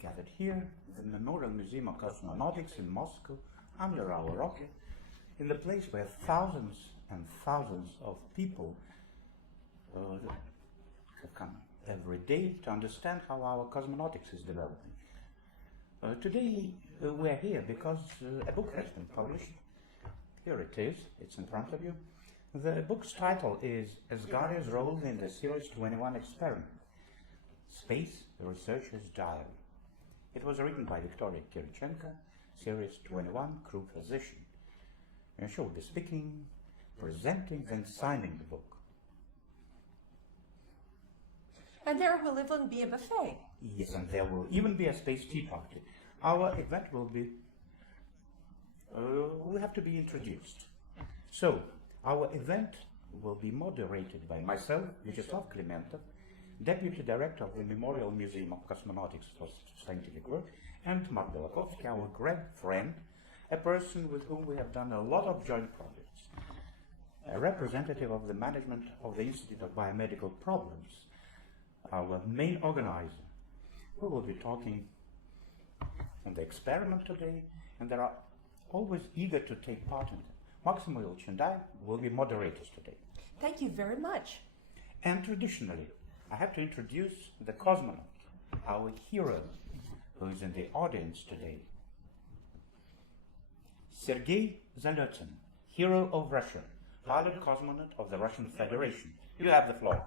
gathered here in the Memorial Museum of Cosmonautics in Moscow, Amélioration, in the place where thousands and thousands of people have come every day to understand how our cosmonautics is developing. Today we're here because a book has been published. Here it is, it's in front of you. The book's title is Asgardia's Role in the SIRIUS-21 Experiment, Space Researcher's Diary. It was written by Victoria Kirichenko, SIRIUS-21 crew physician. And she will be speaking, presenting, and signing the book. And there will even be a buffet. Yes, and there will even be a space tea party. Our event will be, we have to be introduced. So, our event will be moderated by myself, Vyacheslav Klementov, Deputy Director of the Memorial Museum of Cosmonautics for Scientific Work, and Mark Belakovsky, our great friend, a person with whom we have done a lot of joint projects, a representative of the management of the Institute of Biomedical Problems, our main organizer, who will be talking on the experiment today, and they are always eager to take part in it. Maxim Ilyich and I will be moderators today. Thank you very much. And traditionally, I have to introduce the cosmonaut, our hero, who is in the audience today. Sergei Zalyotin, hero of Russia, pilot cosmonaut of the Russian Federation. You have the floor.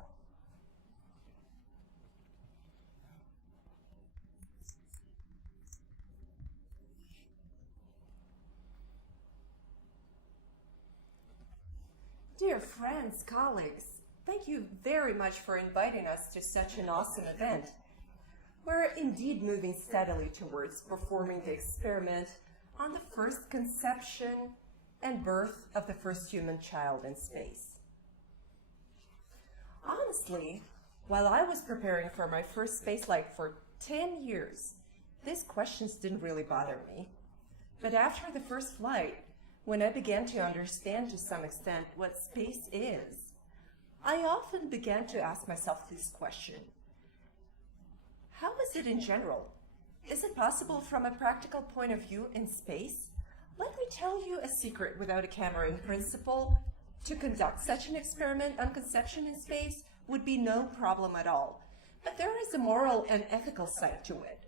Dear friends, colleagues, thank you very much for inviting us to such an awesome event. We're indeed moving steadily towards performing the experiment on the first conception and birth of the first human child in space. Honestly, while I was preparing for my first spaceflight for 10 years, these questions didn't really bother me. But after the first flight, when I began to understand to some extent what space is, I often began to ask myself this question. How is it in general? Is it possible from a practical point of view in space? Let me tell you a secret without a camera. In principle, to conduct such an experiment on conception in space would be no problem at all. But there is a moral and ethical side to it.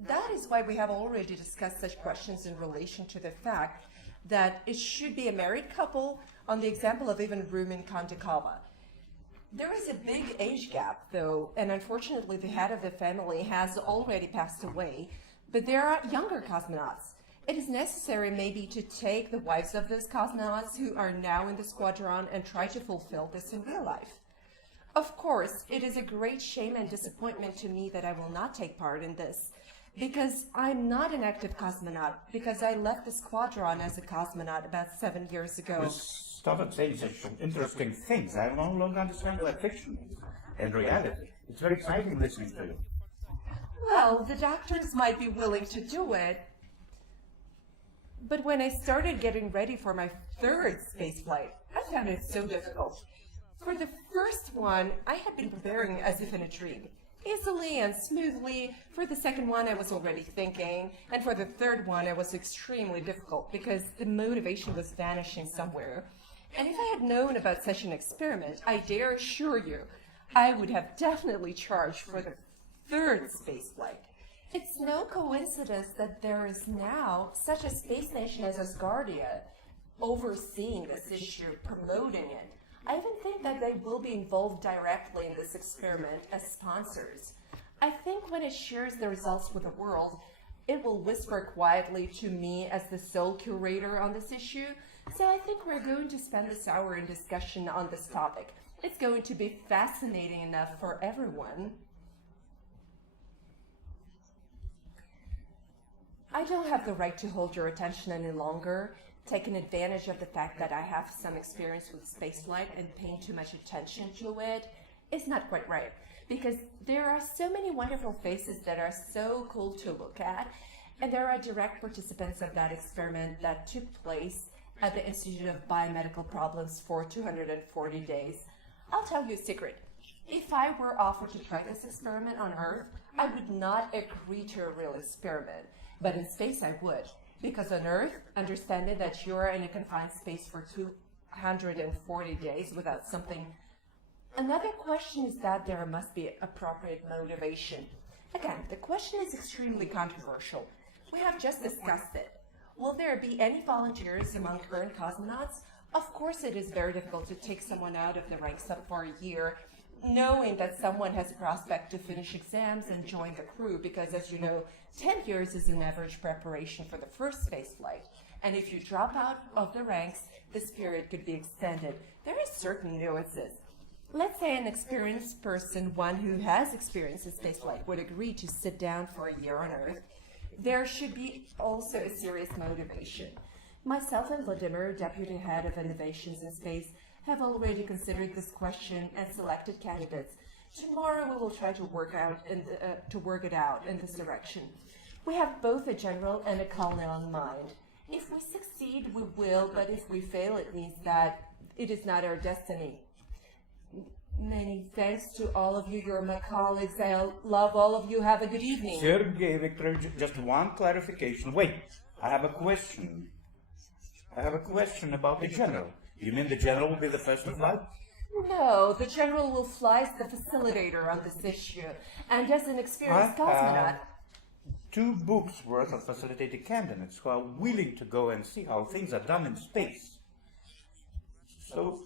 That is why we have already discussed such questions in relation to the fact that it should be a married couple, on the example of even Rumen Kondakova. There is a big age gap, though, and unfortunately the head of the family has already passed away, but there are younger cosmonauts. It is necessary maybe to take the wives of those cosmonauts who are now in the squadron and try to fulfill this in real life. Of course, it is a great shame and disappointment to me that I will not take part in this, because I'm not an active cosmonaut, because I left the squadron as a cosmonaut about 7 years ago. Stop saying such interesting things. I no longer understand what fiction is and reality. It's very exciting listening to you. Well, the doctors might be willing to do it, but when I started getting ready for my third spaceflight, I found it so difficult. For the first one, I had been preparing as if in a dream, easily and smoothly. For the second one, I was already thinking, and for the third one, it was extremely difficult because the motivation was vanishing somewhere. And if I had known about such an experiment, I dare assure you, I would have definitely charged for the third spaceflight. It's no coincidence that there is now such a space nation as Asgardia overseeing this issue, promoting it. I even think that they will be involved directly in this experiment as sponsors. I think when it shares the results with the world, it will whisper quietly to me as the sole curator on this issue. So I think we're going to spend this hour in discussion on this topic. It's going to be fascinating enough for everyone. I don't have the right to hold your attention any longer, taking advantage of the fact that I have some experience with spaceflight and paying too much attention to it. It's not quite right, because there are so many wonderful faces that are so cool to look at, and there are direct participants of that experiment that took place at the Institute of Biomedical Problems for 240 days. I'll tell you a secret. If I were offered to try this experiment on Earth, I would not agree to a real experiment. But in space, I would. Because on Earth, understanding that you're in a confined space for 240 days without something. Another question is that there must be appropriate motivation. Again, the question is extremely controversial. We have just discussed it. Will there be any volunteers among current cosmonauts? Of course, it is very difficult to take someone out of the ranks up for a year, knowing that someone has a prospect to finish exams and join the crew, because as you know, 10 years is an average preparation for the first space flight. And if you drop out of the ranks, this period could be extended. There are certain nuances. Let's say an experienced person, one who has experience in spaceflight, would agree to sit down for a year on Earth. There should be also a serious motivation. Myself and Vladimir, Deputy Head of Innovations in Space, have already considered this question and selected candidates. Tomorrow we will try to work it out in this direction. We have both a general and a colonel in mind. If we succeed, we will, but if we fail, it means that it is not our destiny. Many thanks to all of you. You're my colleagues. I love all of you. Have a good evening. Sergei Viktorovich, just one clarification. Wait, I have a question. I have a question about the general. You mean the general will be the first to fly? No, the general will fly as the facilitator on this issue. And as an experienced cosmonaut... 2 books worth of facilitated candidates who are willing to go and see how things are done in space. So...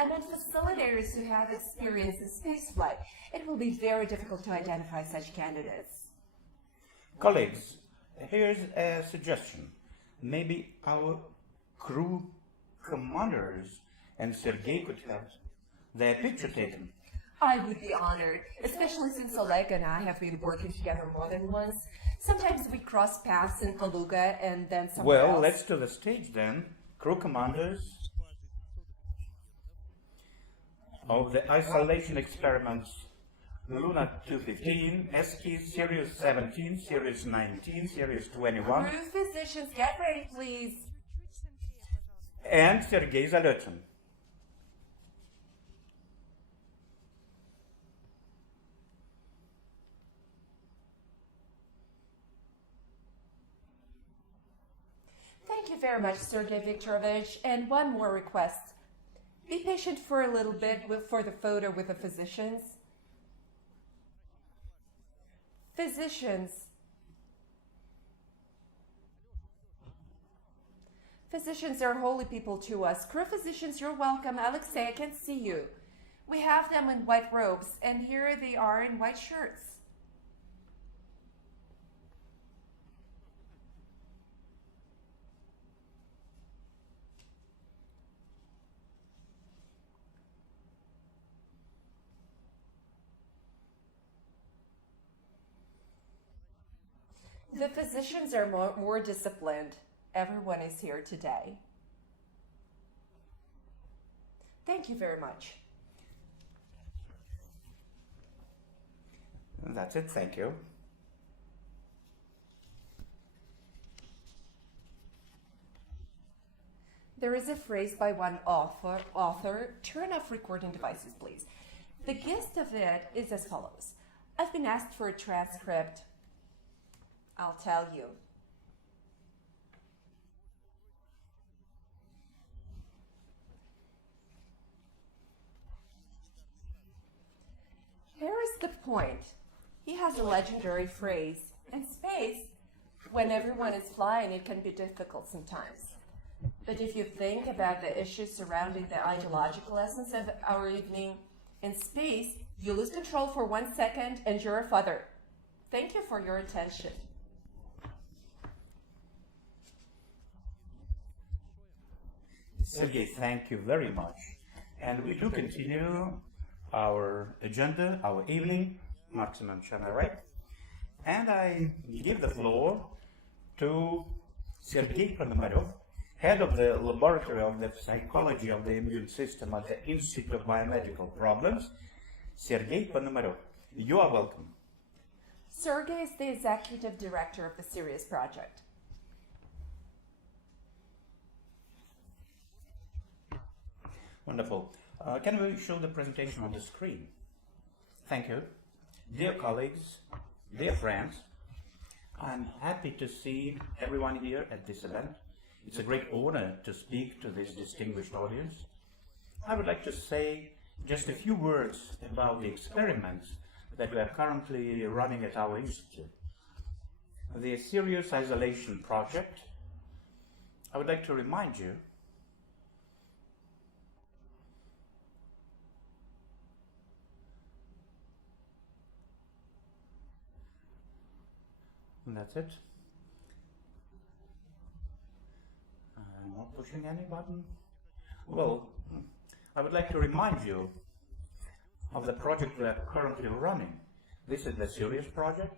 And then facilitators who have experience in spaceflight. It will be very difficult to identify such candidates. Colleagues, here's a suggestion. Maybe our crew commanders and Sergei could have their picture taken. I would be honored, especially since Oleg and I have been working together more than once. Sometimes we cross paths in Kaluga and then somewhere else. Well, let's to the stage then. Crew commanders of the isolation experiments Luna 215, SK SIRIUS-17, SIRIUS-19, SIRIUS-21. Crew physicians, get ready, please. And Sergei Zalyotin. Thank you very much, Sergei Viktorovich. And one more request. Be patient for a little bit for the photo with the physicians. Physicians. Physicians are holy people to us. Crew physicians, you're welcome. Alexei, I can see you. We have them in white robes, and here they are in white shirts. The physicians are more disciplined. Everyone is here today. Thank you very much. That's it, thank you. There is a phrase by one author, turn off recording devices, please. The gist of it is as follows. I've been asked for a transcript. I'll tell you. Here is the point. He has a legendary phrase. In space, when everyone is flying, it can be difficult sometimes. But if you think about the issues surrounding the ideological essence of our evening, in space, you lose control for 1 second and you're a father. Thank you for your attention. Sergei, thank you very much. And we do continue our agenda, our evening, maximum channel, right? And I give the floor to Sergei Ponomarev, head of the Laboratory of the Psychology of the Immune System at the Institute of Biomedical Problems. Sergei Ponomarev, you are welcome. Sergei is the executive director of the SIRIUS project. Wonderful. Can we show the presentation on the screen? Thank you. Dear colleagues, dear friends, I'm happy to see everyone here at this event. It's a great honor to speak to this distinguished audience. I would like to say just a few words about the experiments that we are currently running at our institute. The SIRIUS Isolation Project. I would like to remind you and that's it. I'm not pushing any button. Well, I would like to remind you of the project we are currently running. This is the SIRIUS project.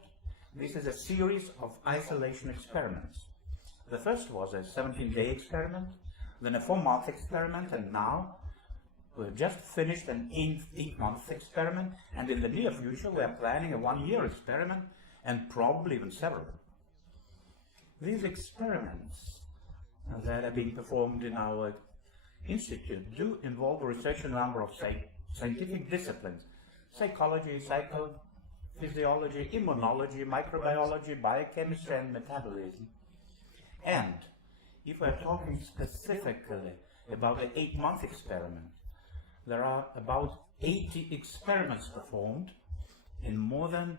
This is a series of isolation experiments. The first was a 17-day experiment, then a 4-month experiment, and now we've just finished an 8-month experiment, and in the near future we are planning a 1-year experiment, and probably even several. These experiments that are being performed in our institute do involve research in a number of scientific disciplines: psychology, psychophysiology, immunology, microbiology, biochemistry, and metabolism. And if we're talking specifically about an 8-month experiment, there are about 80 experiments performed in more than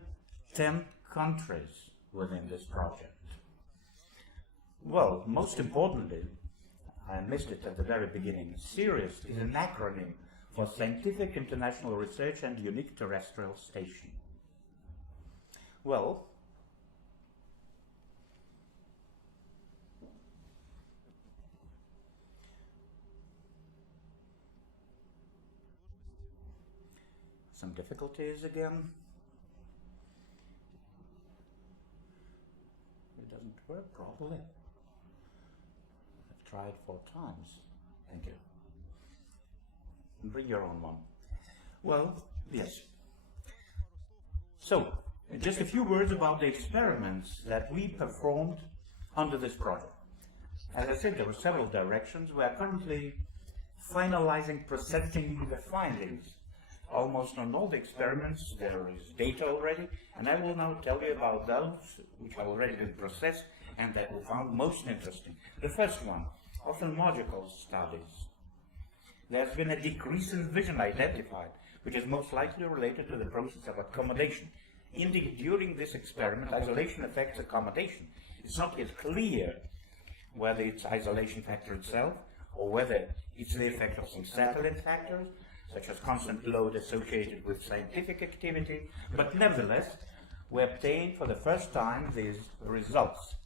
10 countries within this project. Well, most importantly, I missed it at the very beginning, SIRIUS is an acronym for Scientific International Research and Unique Terrestrial Station. Well, some difficulties again. It doesn't work properly. I've tried 4 times. Thank you. Bring your own one. Well, yes. So, just a few words about the experiments that we performed under this project. As I said, there were several directions. We are currently finalizing, presenting the findings. Almost on all the experiments there is data already, and I will now tell you about those which have already been processed and that we found most interesting. The first one, ophthalmological studies. There's been a decrease in vision identified, which is most likely related to the process of accommodation. Indeed, during this experiment, isolation affects accommodation. It's not yet clear whether it's isolation factor itself or whether it's the effect of some satellite factors, such as constant load associated with scientific activity, but nevertheless, we obtained for the first time these results.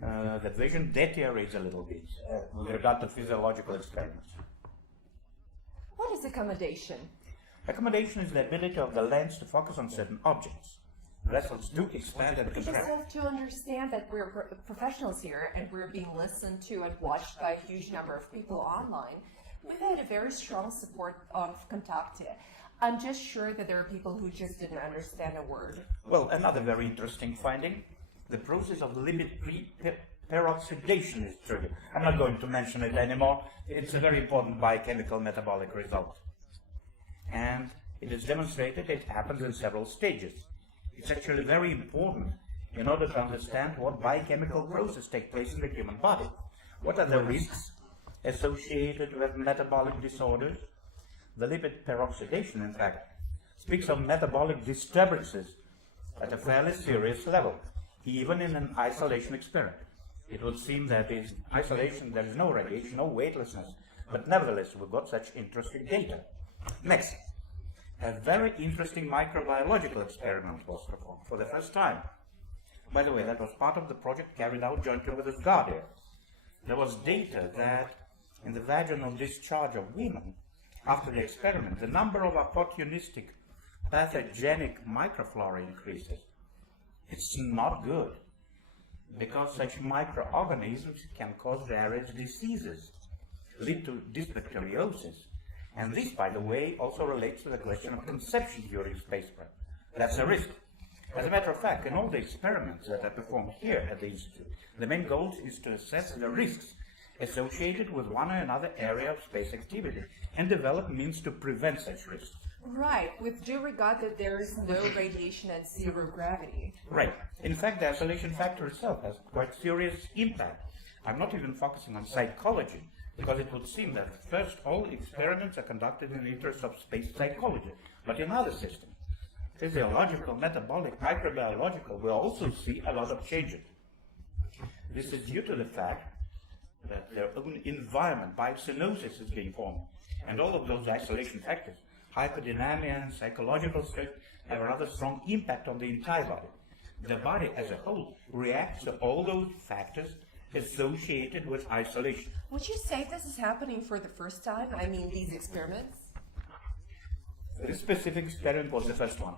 The vision deteriorates a little bit with regard to physiological experiments. What is accommodation? Accommodation is the ability of the lens to focus on certain objects. Vessels do expand and You just contract. have to understand that we're professionals here and we're being listened to and watched by a huge number of people online. We've had a very strong support of Contacte. I'm just sure that there are people who just didn't understand a word. Well, another very interesting finding, the process of lipid peroxidation is triggered. I'm not going to mention it anymore. It's a very important biochemical metabolic result. And it is demonstrated it happens in several stages. It's actually very important in order to understand what biochemical processes take place in the human body. What are the risks associated with metabolic disorders? The lipid peroxidation, in fact, speaks of metabolic disturbances at a fairly serious level, even in an isolation experiment. It would seem that in isolation there is no radiation, no weightlessness, but nevertheless we've got such interesting data. Next, a very interesting microbiological experiment was performed for the first time. By the way, that was part of the project carried out jointly with Asgardia. There was data that in the vaginal discharge of women, after the experiment, the number of opportunistic pathogenic microflora increases. It's not good, because such microorganisms can cause various diseases, lead to dysbacteriosis, and this, by the way, also relates to the question of conception during spaceflight. That's a risk. As a matter of fact, in all the experiments that are performed here at the Institute, the main goal is to assess the risks associated with one or another area of space activity and develop means to prevent such risks. Right, with due regard that there is no radiation and zero gravity. Right. In fact, the isolation factor itself has quite serious impact. I'm not even focusing on psychology, because it would seem that first all experiments are conducted in the interest of space psychology. But in other systems, physiological, metabolic, microbiological, we also see a lot of changes. This is due to the fact that their own environment, biosynthesis, is being formed. And all of those isolation factors, hyperdynamia and psychological stress, have a rather strong impact on the entire body. The body as a whole reacts to all those factors associated with isolation. Would you say this is happening for the first time? I mean, these experiments? This specific experiment was the first one.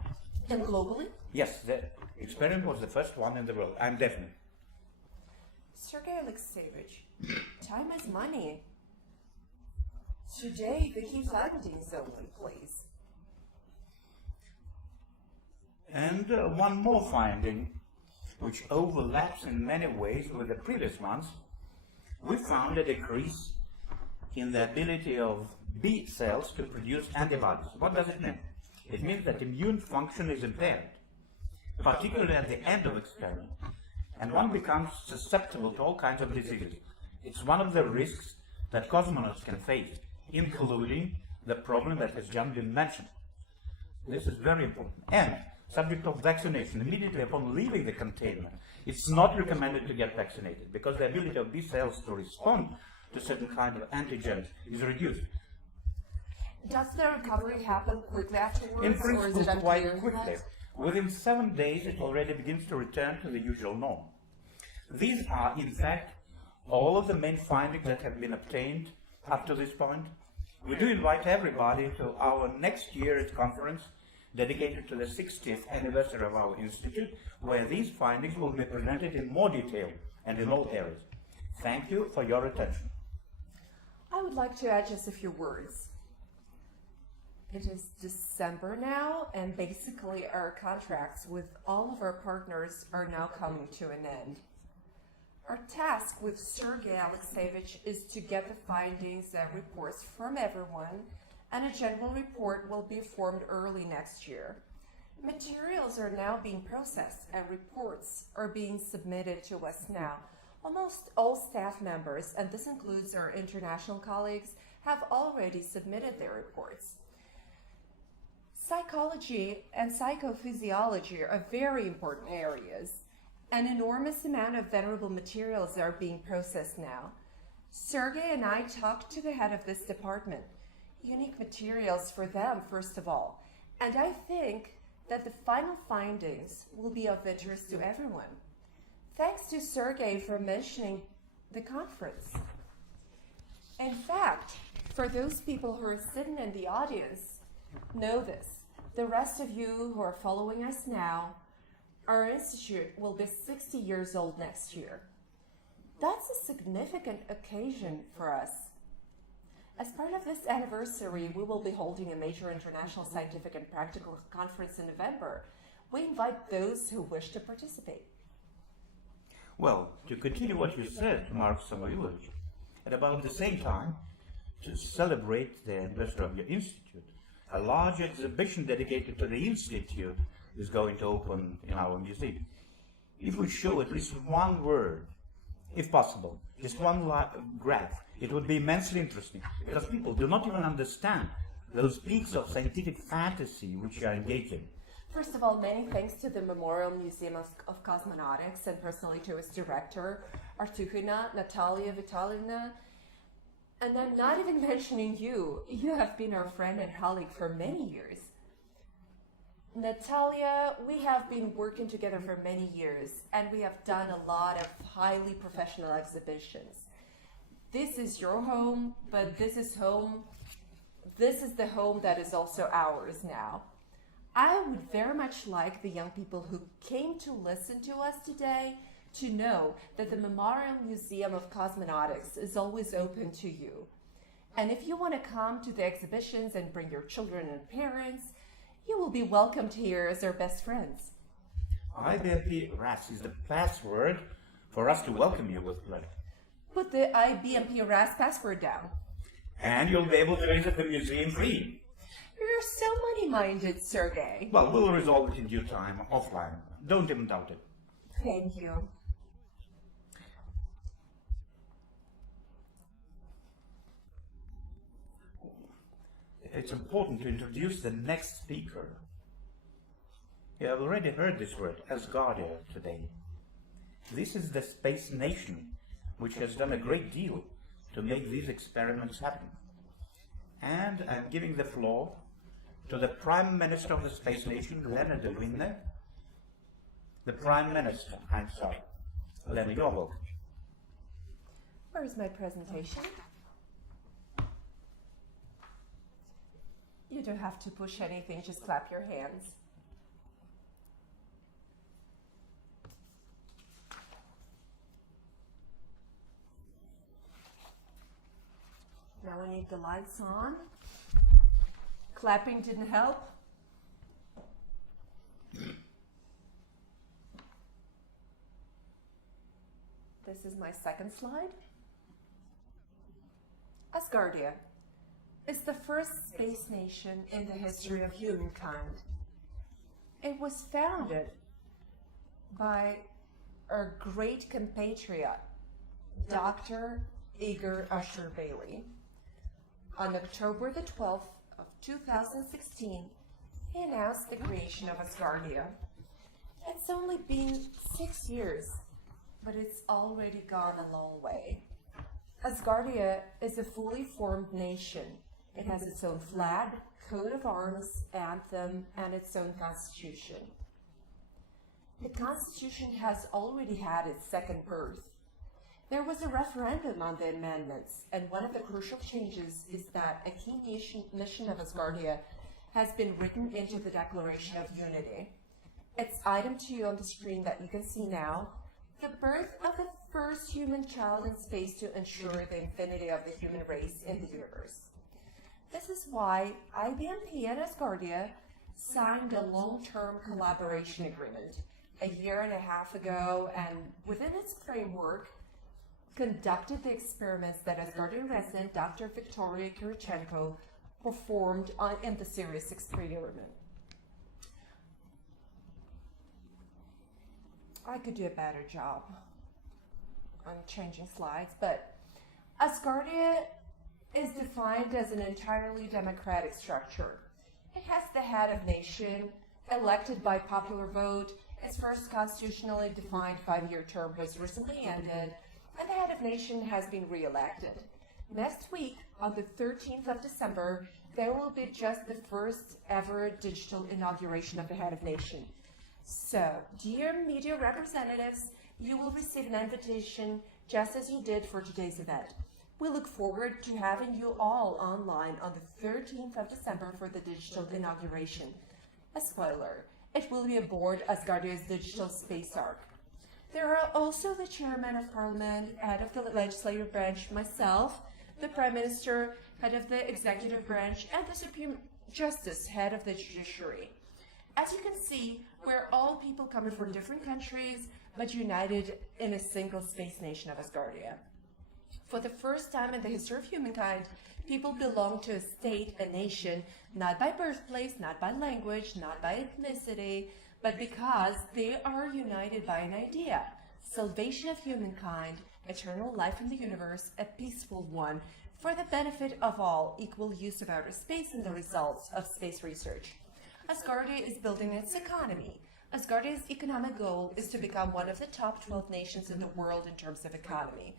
And globally? Yes, the experiment was the first one in the world. I'm definite. Sergei Alexeyevich, time is money. Today, they keep findings only, please. And one more finding, which overlaps in many ways with the previous ones. We found a decrease in the ability of B cells to produce antibodies. What does it mean? It means that immune function is impaired, particularly at the end of experiment, and one becomes susceptible to all kinds of diseases. It's one of the risks that cosmonauts can face, including the problem that has just been mentioned. This is very important. And subject of vaccination, immediately upon leaving the containment, it's not recommended to get vaccinated because the ability of B cells to respond to certain kind of antigens is reduced. Does the recovery happen quickly afterwards? In or is principle, it quite unclear quickly. yet? Within 7 days, it already begins to return to the usual norm. These are, in fact, all of the main findings that have been obtained up to this point. We do invite everybody to our next year's conference dedicated to the 60th anniversary of our institute, where these findings will be presented in more detail and in all areas. Thank you for your attention. I would like to add just a few words. It is December now, and basically our contracts with all of our partners are now coming to an end. Our task with Sergei Alexeyevich is to get the findings and reports from everyone, and a general report will be formed early next year. Materials are now being processed and reports are being submitted to us now. Almost all staff members, and this includes our international colleagues, have already submitted their reports. Psychology and psychophysiology are very important areas. An enormous amount of venerable materials are being processed now. Sergei and I talked to the head of this department. Unique materials for them, first of all. And I think that the final findings will be of interest to everyone. Thanks to Sergei for mentioning the conference. In fact, for those people who are sitting in the audience, know this. The rest of you who are following us now, our institute will be 60 years old next year. That's a significant occasion for us. As part of this anniversary, we will be holding a major international scientific and practical conference in November. We invite those who wish to participate. Well, to continue what you said, Mark Samoilovich, at about the same time, to celebrate the anniversary of your institute, a large exhibition dedicated to the institute is going to open in our museum. If we show at least one word, if possible, just one graph, it would be immensely interesting, because people do not even understand those peaks of scientific fantasy which you are engaged in. First of all, many thanks to the Memorial Museum of Cosmonautics and personally to its director, Artukhina Natalia Vitalyevna. And I'm not even mentioning you. You have been our friend and colleague for many years. Natalia, we have been working together for many years, and we have done a lot of highly professional exhibitions. This is your home, but this is home. This is the home that is also ours now. I would very much like the young people who came to listen to us today to know that the Memorial Museum of Cosmonautics is always open to you. And if you want to come to the exhibitions and bring your children and parents, you will be welcomed here as our best friends. IBMP RAS is the password for us to welcome you with pleasure. Put the IBMP RAS password down. And you'll be able to visit the museum free. You're so money-minded, Sergey. Well, we'll resolve it in due time, offline. Don't even doubt it. Thank you. It's important to introduce the next speaker. You have already heard this word, Asgardia, today. This is the space nation which has done a great deal to make these experiments happen. And I'm giving the floor to the Prime Minister of the Space Nation, Leonard de Winne. The Prime Minister, I'm sorry. Leonard, you're welcome. Where's my presentation? You don't have to push anything, just clap your hands. Now we need the lights on. Clapping didn't help. This is my second slide. Asgardia is the first space nation in the history of humankind. It was founded by our great compatriot, Dr. Igor Usher Bailey. On October the 12th of 2016, he announced the creation of Asgardia. It's only been 6 years, but it's already gone a long way. Asgardia is a fully formed nation. It has its own flag, coat of arms, anthem, and its own constitution. The constitution has already had its second birth. There was a referendum on the amendments, and one of the crucial changes is that a key mission of Asgardia has been written into the Declaration of Unity. It's item 2 on the screen that you can see now, the birth of the first human child in space to ensure the infinity of the human race in the universe. This is why IBMP and Asgardia signed a long-term collaboration agreement a year and a half ago, and within its framework, conducted the experiments that Asgardian resident Dr. Victoria Kirichenko performed in the SIRIUS experiment. I could do a better job on changing slides, but Asgardia is defined as an entirely democratic structure. It has the head of nation, elected by popular vote. Its first constitutionally defined 5-year term was recently ended, and the head of nation has been re-elected. Next week, on the 13th of December, there will be just the first ever digital inauguration of the head of nation. So, dear media representatives, you will receive an invitation just as you did for today's event. We look forward to having you all online on the 13th of December for the digital inauguration. A spoiler, it will be aboard Asgardia's digital space ark. There are also the Chairman of Parliament, head of the Legislative Branch, myself, the Prime Minister, head of the Executive Branch, and the Supreme Justice, head of the Judiciary. As you can see, we're all people coming from different countries, but united in a single space nation of Asgardia. For the first time in the history of humankind, people belong to a state, a nation, not by birthplace, not by language, not by ethnicity, but because they are united by an idea: salvation of humankind, eternal life in the universe, a peaceful one, for the benefit of all, equal use of outer space and the results of space research. Asgardia is building its economy. Asgardia's economic goal is to become one of the top 12 nations in the world in terms of economy.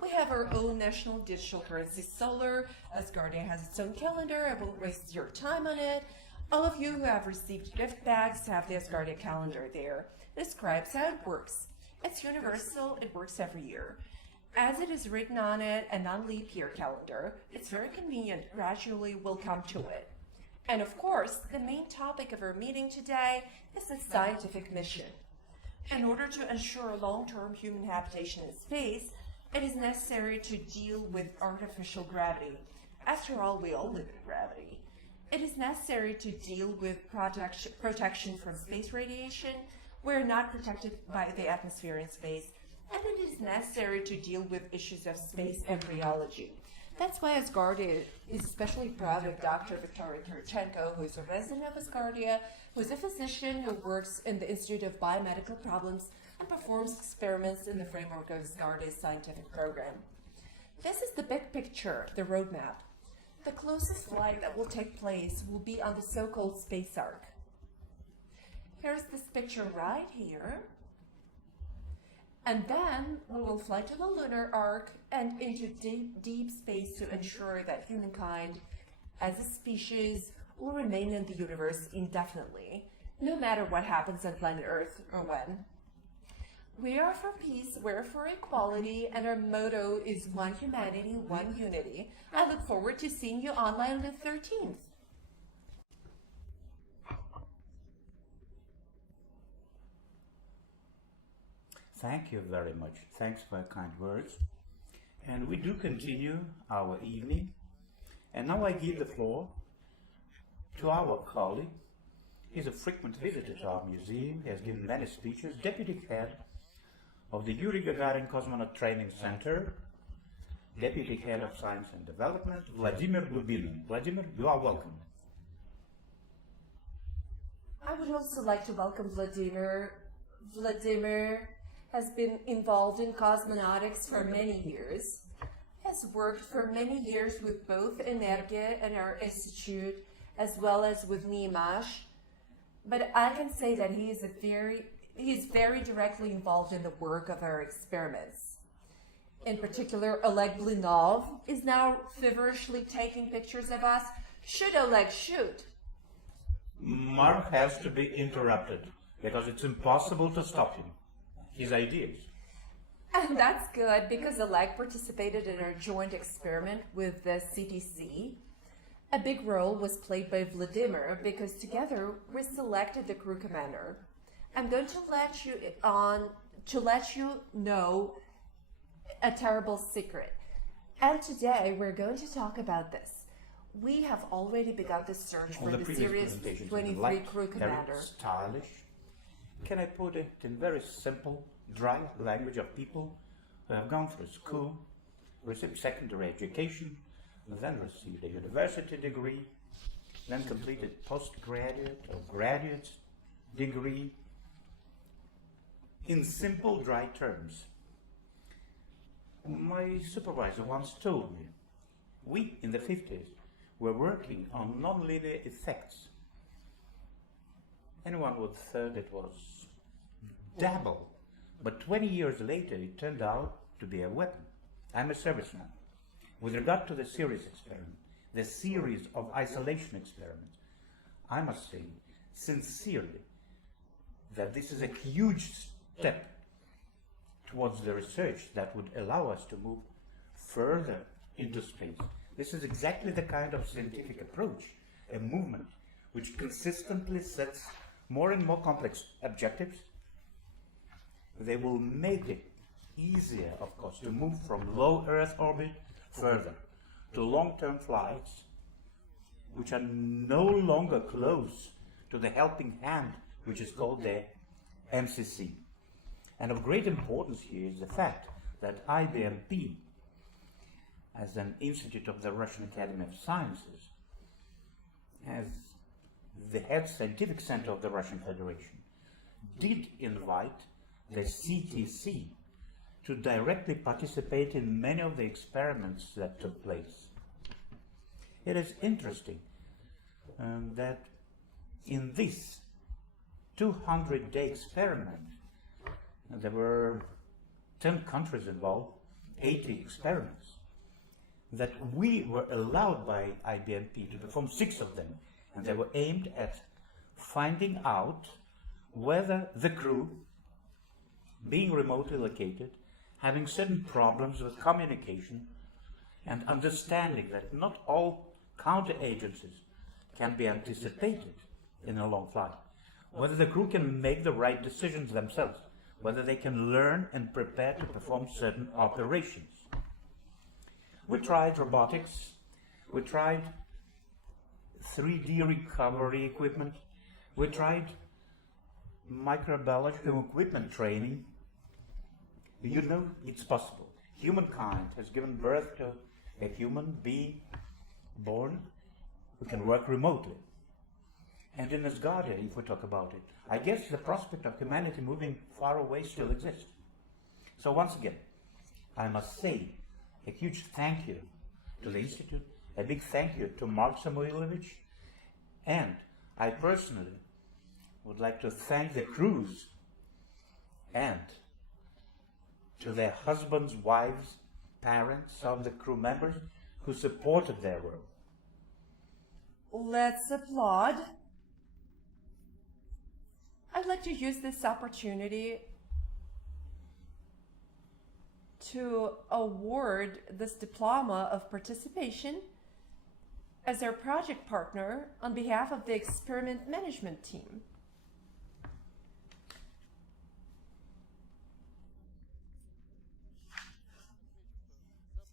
We have our own national digital currency, Solar. Asgardia has its own calendar. I won't waste your time on it. All of you who have received gift bags have the Asgardia calendar there. It describes how it works. It's universal, it works every year. As it is written on it, a non-leap year calendar, it's very convenient. Gradually we'll come to it. And of course, the main topic of our meeting today is the scientific mission. In order to ensure long-term human habitation in space, it is necessary to deal with artificial gravity. After all, we all live in gravity. It is necessary to deal with protection from space radiation. We're not protected by the atmosphere in space. And it is necessary to deal with issues of space embryology. That's why Asgardia is especially proud of Dr. Viktoria Kirichenko, who is a resident of Asgardia, who is a physician who works in the Institute of Biomedical Problems and performs experiments in the framework of Asgardia's scientific program. This is the big picture, the roadmap. The closest flight that will take place will be on the so-called space arc. Here's this picture right here. And then we will fly to the lunar arc and into deep space to ensure that humankind as a species will remain in the universe indefinitely, no matter what happens on planet Earth or when. We are for peace, we're for equality, and our motto is one humanity, one unity. I look forward to seeing you online on the 13th. Thank you very much. Thanks for your kind words. And we do continue our evening. And now I give the floor to our colleague. He's a frequent visitor to our museum. He has given many speeches. Deputy head of the Yuri Gagarin Cosmonaut Training Center, Deputy Head of Science and Development, Vladimir Dubinin. Vladimir, you are welcome. I would also like to welcome Vladimir. Vladimir has been involved in cosmonautics for many years, has worked for many years with both Energia and our institute, as well as with NIMASH. But I can say that he is very directly involved in the work of our experiments. In particular, Oleg Blinov is now feverishly taking pictures of us. Shoot, Oleg, shoot! Mark has to be interrupted because it's impossible to stop him. His ideas. And that's good because Oleg participated in our joint experiment with the CTC. A big role was played by Vladimir because together we selected the crew commander. I'm going to let you know a terrible secret. And today we're going to talk about this. We have already begun the search for the SIRIUS-21 crew commander. Very stylish. Can I put it in very simple, dry language of people who have gone through school, received secondary education, then received a university degree, then completed postgraduate or graduate degree. In simple, dry terms, my supervisor once told me, we in the 50s were working on nonlinear effects. Anyone would have thought it was dabble, but 20 years later it turned out to be a weapon. I'm a serviceman. With regard to the SIRIUS experiment, the series of isolation experiments, I must say sincerely that this is a huge step towards the research that would allow us to move further into space. This is exactly the kind of scientific approach, a movement which consistently sets more and more complex objectives. They will make it easier, of course, to move from low Earth orbit further to long-term flights, which are no longer close to the helping hand, which is called the MCC. And of great importance here is the fact that IBMP, as an institute of the Russian Academy of Sciences, as the head scientific center of the Russian Federation, did invite the CTC to directly participate in many of the experiments that took place. It is interesting that in this 200-day experiment, there were 10 countries involved, 80 experiments, that we were allowed by IBMP to perform 6 of them, and they were aimed at finding out whether the crew, being remotely located, having certain problems with communication, and understanding that not all counter-agencies can be anticipated in a long flight, whether the crew can make the right decisions themselves, whether they can learn and prepare to perform certain operations. We tried robotics, we tried 3D recovery equipment, we tried microbiological equipment training. You know, it's possible. Humankind has given birth to a human being born who can work remotely. And in Asgardia, if we talk about it, I guess the prospect of humanity moving far away still exists. So once again, I must say a huge thank you to the Institute, a big thank you to Mark Samuilovich, and I personally would like to thank the crews and to their husbands, wives, parents, some of the crew members who supported their work. Let's applaud. I'd like to use this opportunity to award this diploma of participation as our project partner on behalf of the experiment management team.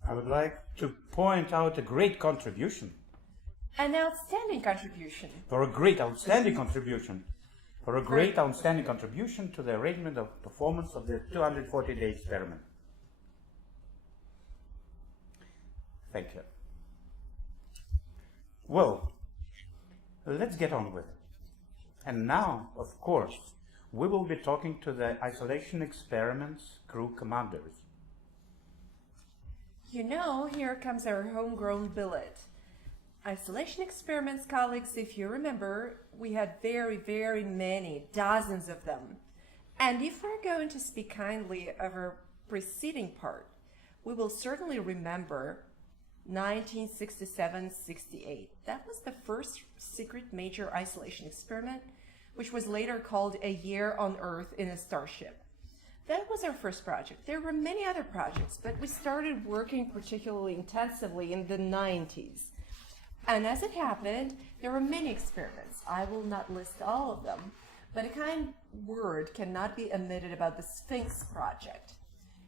I would like to point out a great contribution. An outstanding contribution. For a great outstanding contribution. For a great outstanding contribution to the arrangement of performance of the 240-day experiment. Thank you. Well, let's get on with it. And now, of course, we will be talking to the isolation experiments crew commanders. You know, here comes our homegrown billet. Isolation experiments colleagues, if you remember, we had very, very many, dozens of them. And if we're going to speak kindly of our preceding part, we will certainly remember 1967-68. That was the first secret major isolation experiment, which was later called A Year on Earth in a Starship. That was our first project. There were many other projects, but we started working particularly intensively in the 90s. And as it happened, there were many experiments. I will not list all of them, but a kind word cannot be omitted about the Sphinx project.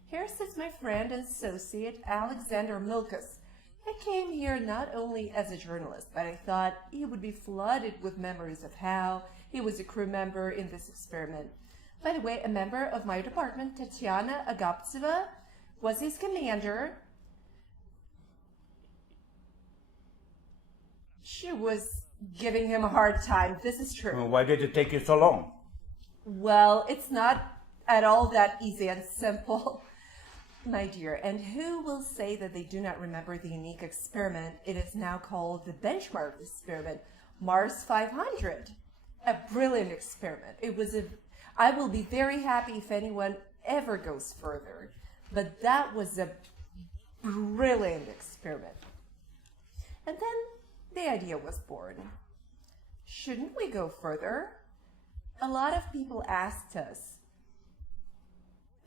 Here sits my friend and associate, Alexander Milkus. I came here not only as a journalist, but I thought he would be flooded with memories of how he was a crew member in this experiment. By the way, a member of my department, Tatiana Agaptseva, was his commander. She was giving him a hard time. This is true. Why did it take you so long? Well, it's not at all that easy and simple, my dear. And who will say that they do not remember the unique experiment? It is now called the benchmark experiment, Mars 500. A brilliant experiment. I will be very happy if anyone ever goes further. But that was a brilliant experiment. And then the idea was born. Shouldn't we go further? A lot of people asked us,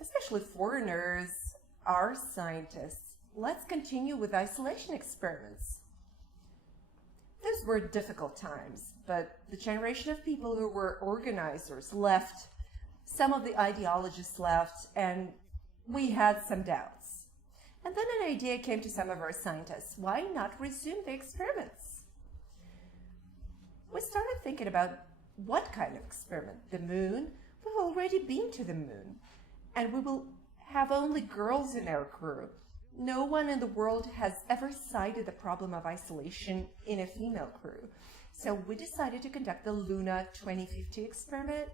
especially foreigners, our scientists, let's continue with isolation experiments. Those were difficult times, but the generation of people who were organizers left, some of the ideologists left, and we had some doubts. And then an idea came to some of our scientists. Why not resume the experiments? We started thinking about what kind of experiment? The moon? We've already been to the moon. And we will have only girls in our crew. No one in the world has ever cited the problem of isolation in a female crew. So we decided to conduct the Luna 2050 experiment.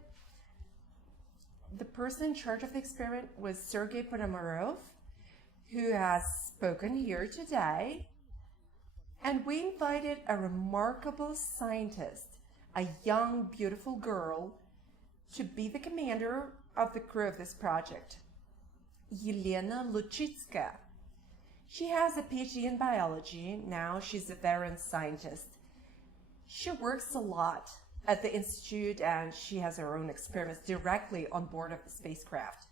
The person in charge of the experiment was Sergei Ponomarov, who has spoken here today. And we invited a remarkable scientist, a young, beautiful girl, to be the commander of the crew of this project, Yelena Luchitska. She has a PhD in biology. Now she's a veteran scientist. She works a lot at the Institute, and she has her own experiments directly on board of the spacecraft.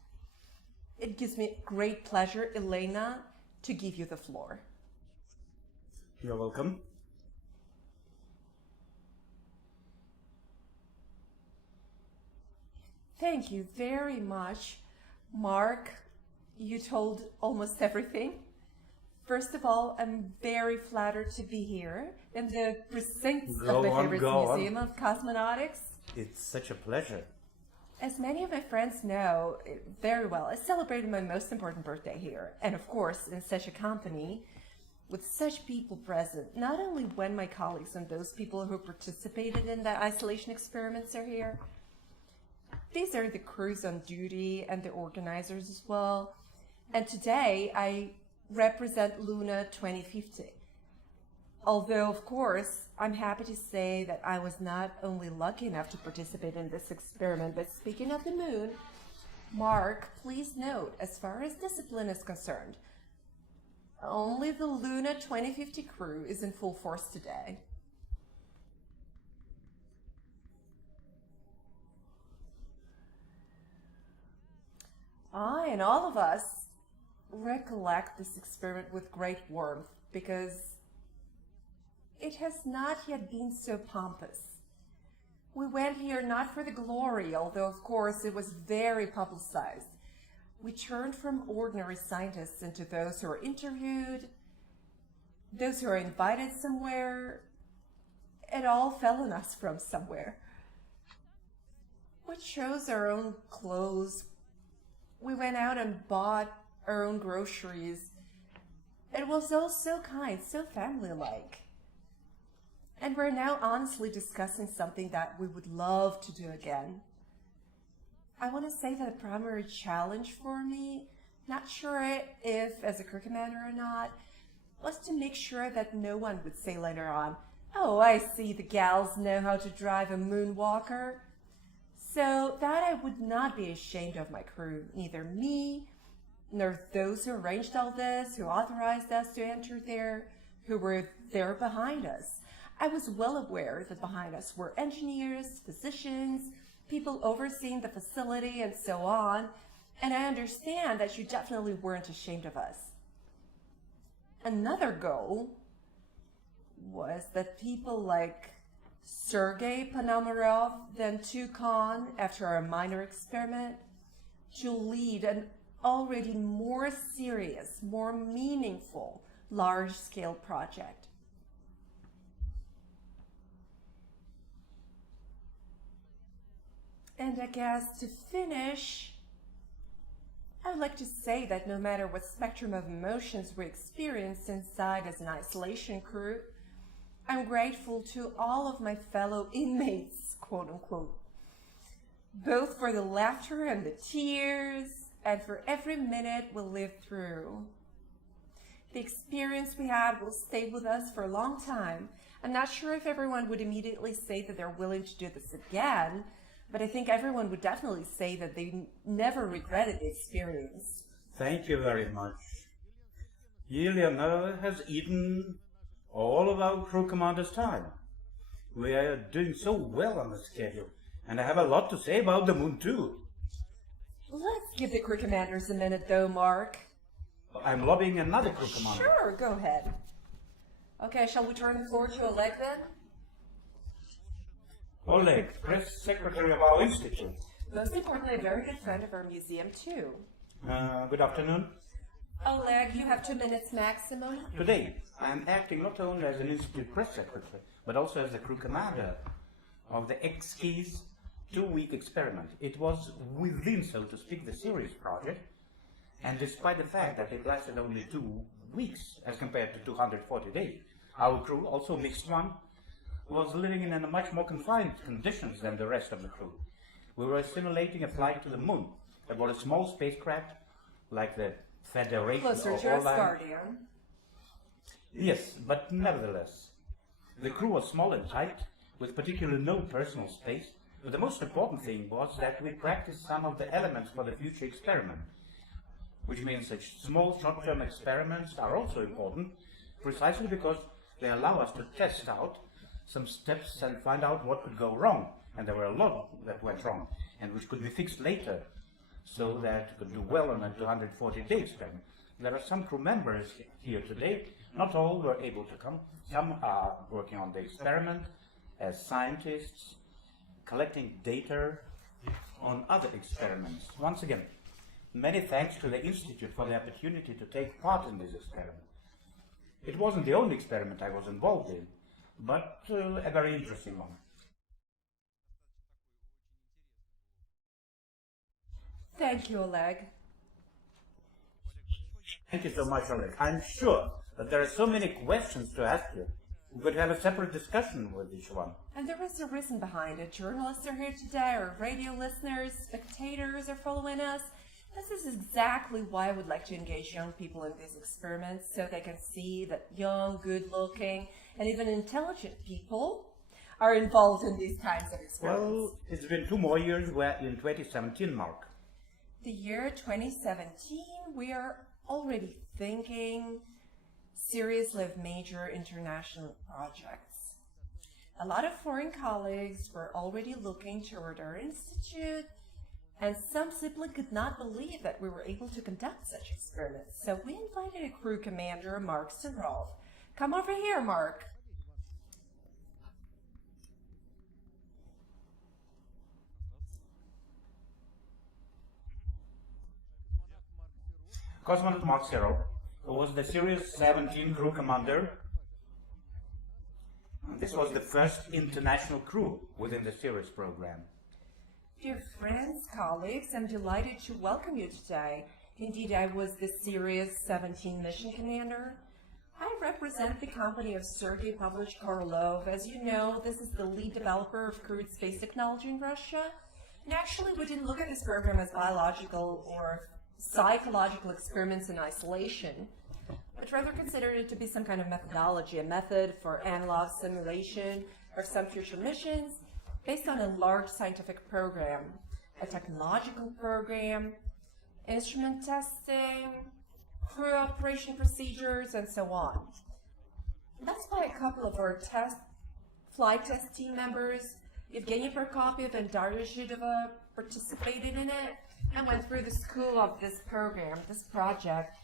It gives me great pleasure, Elena, to give you the floor. You're welcome. Thank you very much, Mark. You told almost everything. First of all, I'm very flattered to be here in the precincts of my favorite museum of cosmonautics. It's such a pleasure. As many of my friends know very well, I celebrated my most important birthday here. And of course, in such a company, with such people present, not only when my colleagues and those people who participated in the isolation experiments are here. These are the crews on duty and the organizers as well. And today I represent Luna 2050. Although, of course, I'm happy to say that I was not only lucky enough to participate in this experiment, but speaking of the moon, Mark, please note, as far as discipline is concerned, only the Luna 2050 crew is in full force today. I and all of us recollect this experiment with great warmth because it has not yet been so pompous. We went here not for the glory, although of course it was very publicized. We turned from ordinary scientists into those who are interviewed, those who are invited somewhere. It all fell on us from somewhere. We chose our own clothes. We went out and bought our own groceries. It was all so kind, so family-like. And we're now honestly discussing something that we would love to do again. I want to say that the primary challenge for me, not sure if as a crew commander or not, was to make sure that no one would say later on, "Oh, I see the gals know how to drive a moonwalker." So that I would not be ashamed of my crew, neither me, nor those who arranged all this, who authorized us to enter there, who were there behind us. I was well aware that behind us were engineers, physicians, people overseeing the facility, and so on, and I understand that you definitely weren't ashamed of us. Another goal was that people like Sergei Ponomarov then took on, after a minor experiment, to lead an already more serious, more meaningful, large-scale project. And I guess to finish, I would like to say that no matter what spectrum of emotions we experience inside as an isolation crew, I'm grateful to all of my fellow inmates, quote unquote, both for the laughter and the tears, and for every minute we lived through. The experience we had will stay with us for a long time. I'm not sure if everyone would immediately say that they're willing to do this again, but I think everyone would definitely say that they never regretted the experience. Thank you very much. Yelena has eaten all of our crew commander's time. We are doing so well on the schedule, and I have a lot to say about the moon too. Let's give the crew commanders a minute though, Mark. I'm lobbying another crew commander. Sure, go ahead. Okay, shall we turn the floor to Oleg then? Oleg, press secretary of our institute. Most importantly, a very good friend of our museum too. Good afternoon. Oleg, you have 2 minutes maximum. Today, I am acting not only as an institute press secretary, but also as the crew commander of the X-Keys 2-week experiment. It was within, so to speak, the SIRIUS project, and despite the fact that it lasted only 2 weeks as compared to 240 days, our crew, also a mixed one, was living in a much more confined conditions than the rest of the crew. We were simulating a flight to the moon aboard a small spacecraft like the Federation Closer to or Asgardia. Yes, but nevertheless, the crew was small and tight, with particularly no personal space. But the most important thing was that we practiced some of the elements for the future experiment, which means such small short-term experiments are also important, precisely because they allow us to test out some steps and find out what could go wrong. And there were a lot that went wrong, and which could be fixed later, so that it could do well on a 240-day experiment. There are some crew members here today. Not all were able to come. Some are working on the experiment as scientists, collecting data on other experiments. Once again, many thanks to the Institute for the opportunity to take part in this experiment. It wasn't the only experiment I was involved in, but a very interesting one. Thank you, Oleg. Thank you so much, Oleg. I'm sure but there are so many questions to ask you. We could have a separate discussion with each one. And there is a reason behind it. Journalists are here today, or radio listeners, spectators are following us. This is exactly why I would like to engage young people in these experiments, so they can see that young, good-looking, and even intelligent people are involved in these kinds of experiments. Well, it's been 2 more years. We're in 2017, Mark. The year 2017, we are already thinking seriously of major international projects. A lot of foreign colleagues were already looking toward our institute, and some simply could not believe that we were able to conduct such experiments. So we invited a crew commander, Mark Sinrolf. Come over here, Mark. Cosmonaut Mark Sinrolf, who was the SIRIUS-21 crew commander. This was the first international crew within the SIRIUS program. Dear friends, colleagues, I'm delighted to welcome you today. Indeed, I was the SIRIUS-17 mission commander. I represent the company of Sergei Pavlovich Korolov. As you know, this is the lead developer of crewed space technology in Russia. And actually, we didn't look at this program as biological or psychological experiments in isolation, but rather considered it to be some kind of methodology, a method for analog simulation of some future missions based on a large scientific program, a technological program, instrument testing, crew operation procedures, and so on. That's why a couple of our flight test team members, Evgeny Prokopyev and Daria Zhidova, participated in it and went through the school of this program, this project,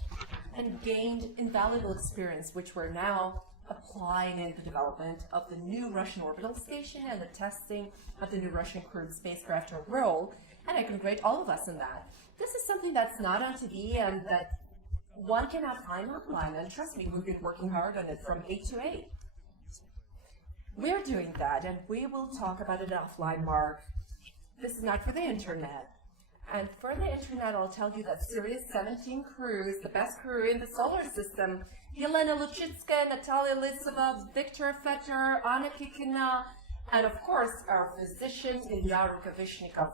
and gained invaluable experience, which we're now applying in the development of the new Russian orbital station and the testing of the new Russian crewed spacecraft or roll, and I congratulate all of us in that. This is something that's not on TV and that one cannot find online, and trust me, we've been working hard on it from 8 to 8. We're doing that, and we will talk about it offline, Mark. This is not for the internet. And for the internet, I'll tell you that SIRIUS-17 crew is the best crew in the solar system. Yelena Luchitskaya, Natalia Lisova, Viktor Fetter, Anna Kikina, and of course, our physician, Ilya Rukavishnikov.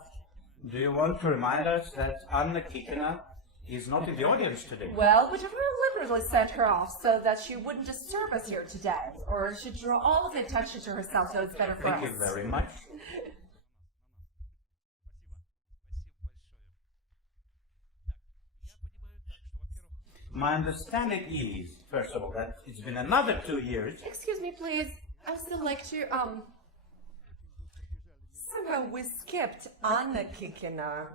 Do you want to remind us that Anna Kikina is not in the audience today? Well, we deliberately sent her off so that she wouldn't disturb us here today, or should draw all of the attention to herself, so it's better for us. Thank you very much. My understanding is, first of all, that it's been another 2 years. Excuse me, please. I would still like to, somehow we skipped Anna Kikina.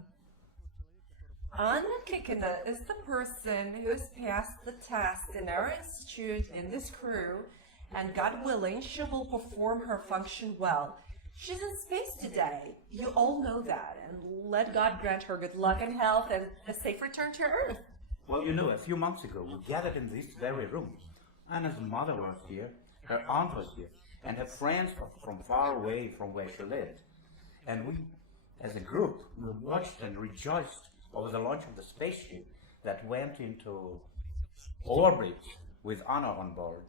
Anna Kikina is the person who's passed the test in our institute, in this crew, and God willing, she will perform her function well. She's in space today. You all know that, and let God grant her good luck and health and a safe return to Earth. Well, you know, a few months ago, we gathered in this very room. Anna's mother was here, her aunt was here, and her friends from far away from where she lived. And we, as a group, we watched and rejoiced over the launch of the spaceship that went into orbit with Anna on board.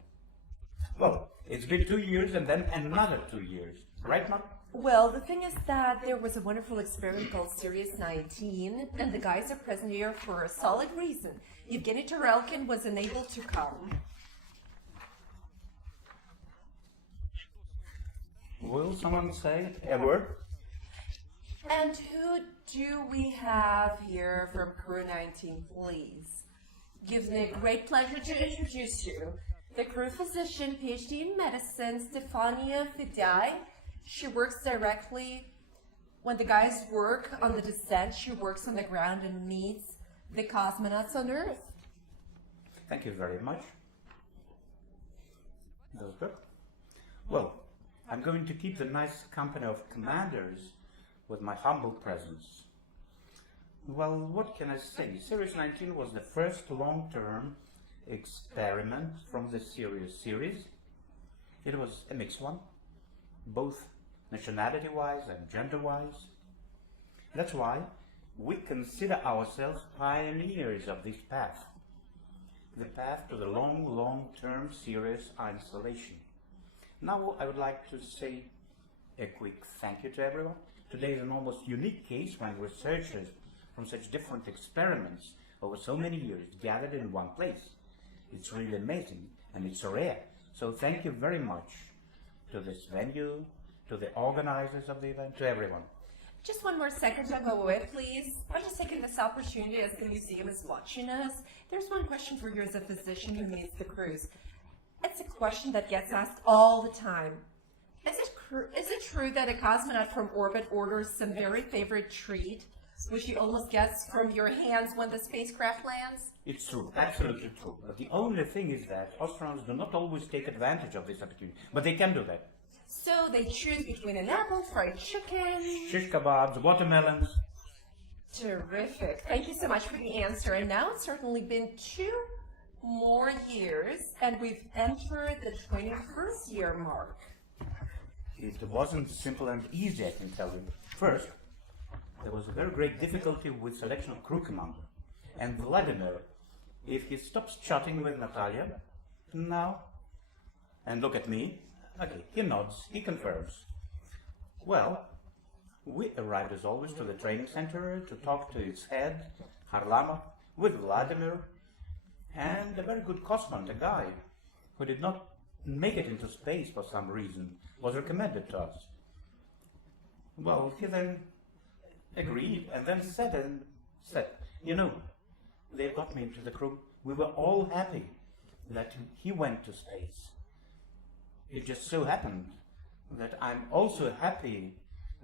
Well, it's been 2 years and then another 2 years. Right, Mark? Well, the thing is that there was a wonderful experiment called SIRIUS-19, and the guys are present here for a solid reason. Evgeny Tarelkin was unable to come. Will someone say a word? And who do we have here from Crew 19, please? Gives me a great pleasure to introduce you. The crew physician, PhD in medicine, Stefania Fidai. She works directly, when the guys work on the descent, she works on the ground and meets the cosmonauts on Earth. Thank you very much. That was good. Well, I'm going to keep the nice company of commanders with my humble presence. Well, what can I say? SIRIUS-19 was the first long-term experiment from the SIRIUS series. It was a mixed one, both nationality-wise and gender-wise. That's why we consider ourselves pioneers of this path. the path to the long-term serious isolation. Now I would like to say a quick thank you to everyone. Today is an almost unique case when researchers from such different experiments over so many years gathered in one place. It's really amazing and it's rare. So thank you very much to this venue, to the organizers of the event, to everyone. Just one more second to go away, please. I'm just taking this opportunity as the museum is watching us. There's one question for you as a physician who meets the crews. It's a question that gets asked all the time. Is it true that a cosmonaut from orbit orders some very favorite treat, which he almost gets from your hands when the spacecraft lands? It's true, absolutely true. But the only thing is that astronauts do not always take advantage of this opportunity, but they can do that. So they choose between an apple, fried chicken, Shish kebabs, watermelons. Terrific. Thank you so much for the answer. And now it's certainly been 2 more years, and we've entered the 21st year mark. It wasn't simple and easy, I can tell you. First, there was a very great difficulty with selection of crew commander. And Vladimir, if he stops chatting with Natalia, now, and look at me, okay, he nods, he confirms. Well, we arrived as always to the training center to talk to its head, Harlamov, with Vladimir, and a very good cosmonaut, a guy who did not make it into space for some reason, was recommended to us. Well, he then agreed and then said, you know, they got me into the crew. We were all happy that he went to space. It just so happened that I'm also happy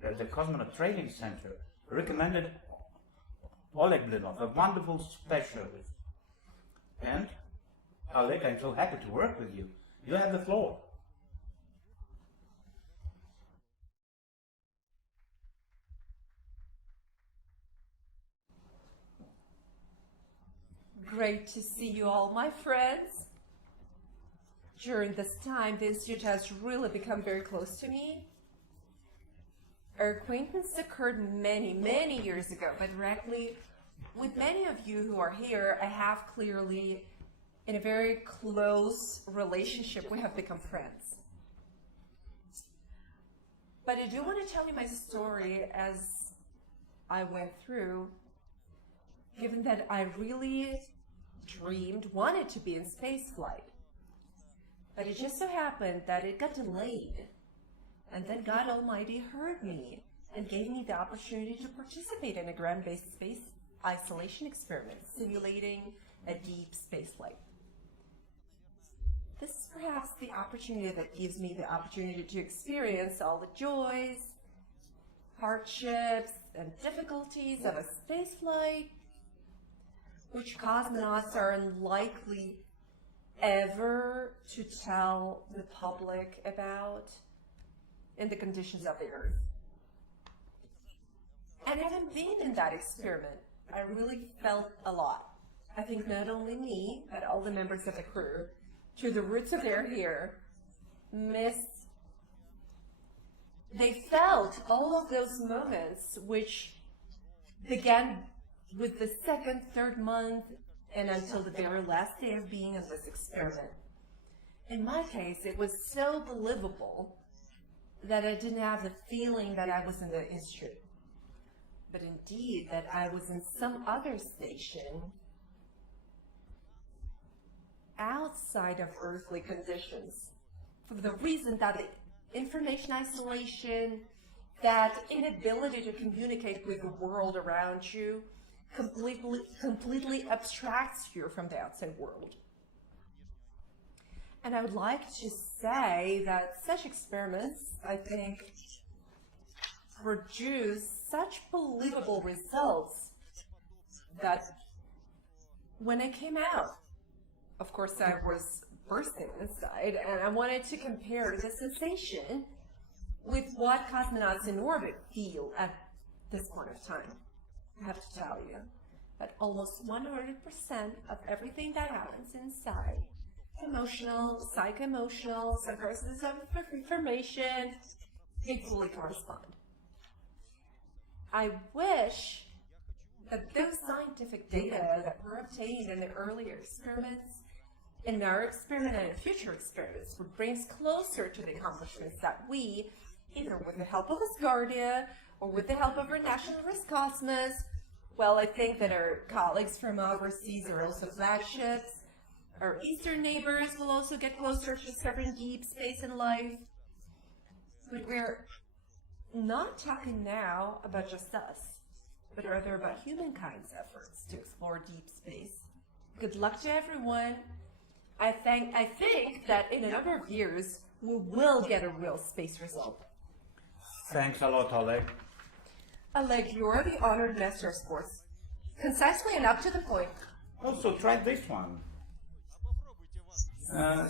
that the Cosmonaut Training Center recommended Oleg Blinov, a wonderful specialist. And, Oleg, I'm so happy to work with you. You have the floor. Great to see you all, my friends. During this time, the Institute has really become very close to me. Our acquaintance occurred many, many years ago, but directly with many of you who are here, I have clearly, in a very close relationship, we have become friends. But I do want to tell you my story as I went through, given that I really wanted to be in space flight. But it just so happened that it got delayed. And then God Almighty heard me and gave me the opportunity to participate in a ground-based space isolation experiment, simulating a deep space flight. This is perhaps the opportunity that gives me the opportunity to experience all the joys, hardships, and difficulties of a space flight, which cosmonauts are unlikely ever to tell the public about in the conditions of the Earth. And having been in that experiment, I really felt a lot. I think not only me, but all the members of the crew, to the roots of their hair, they felt all of those moments which began with the second, third month, and until the very last day of being in this experiment. In my case, it was so believable that I didn't have the feeling that I was in the institute, but indeed that I was in some other station outside of earthly conditions, for the reason that the information isolation, that inability to communicate with the world around you, completely abstracts you from the outside world. And I would like to say that such experiments, I think, produce such believable results that when I came out, of course I was bursting inside, and I wanted to compare the sensation with what cosmonauts in orbit feel at this point of time. I have to tell you that almost 100% of everything that happens inside, emotional, psycho-emotional, some processes of information, equally correspond. I wish that those scientific data that were obtained in the earlier experiments, in our experiment and in future experiments, would bring us closer to the accomplishments that we, either with the help of Asgardia or with the help of our national risk cosmos, well, I think that our colleagues from overseas are also flagships. Our eastern neighbors will also get closer to discovering deep space and life. But we're not talking now about just us, but rather about humankind's efforts to explore deep space. Good luck to everyone. I think that in a number of years, we will get a real space result. Thanks a lot, Oleg. Oleg, you're the honored master of sports. Concisely and up to the point. Also, try this one.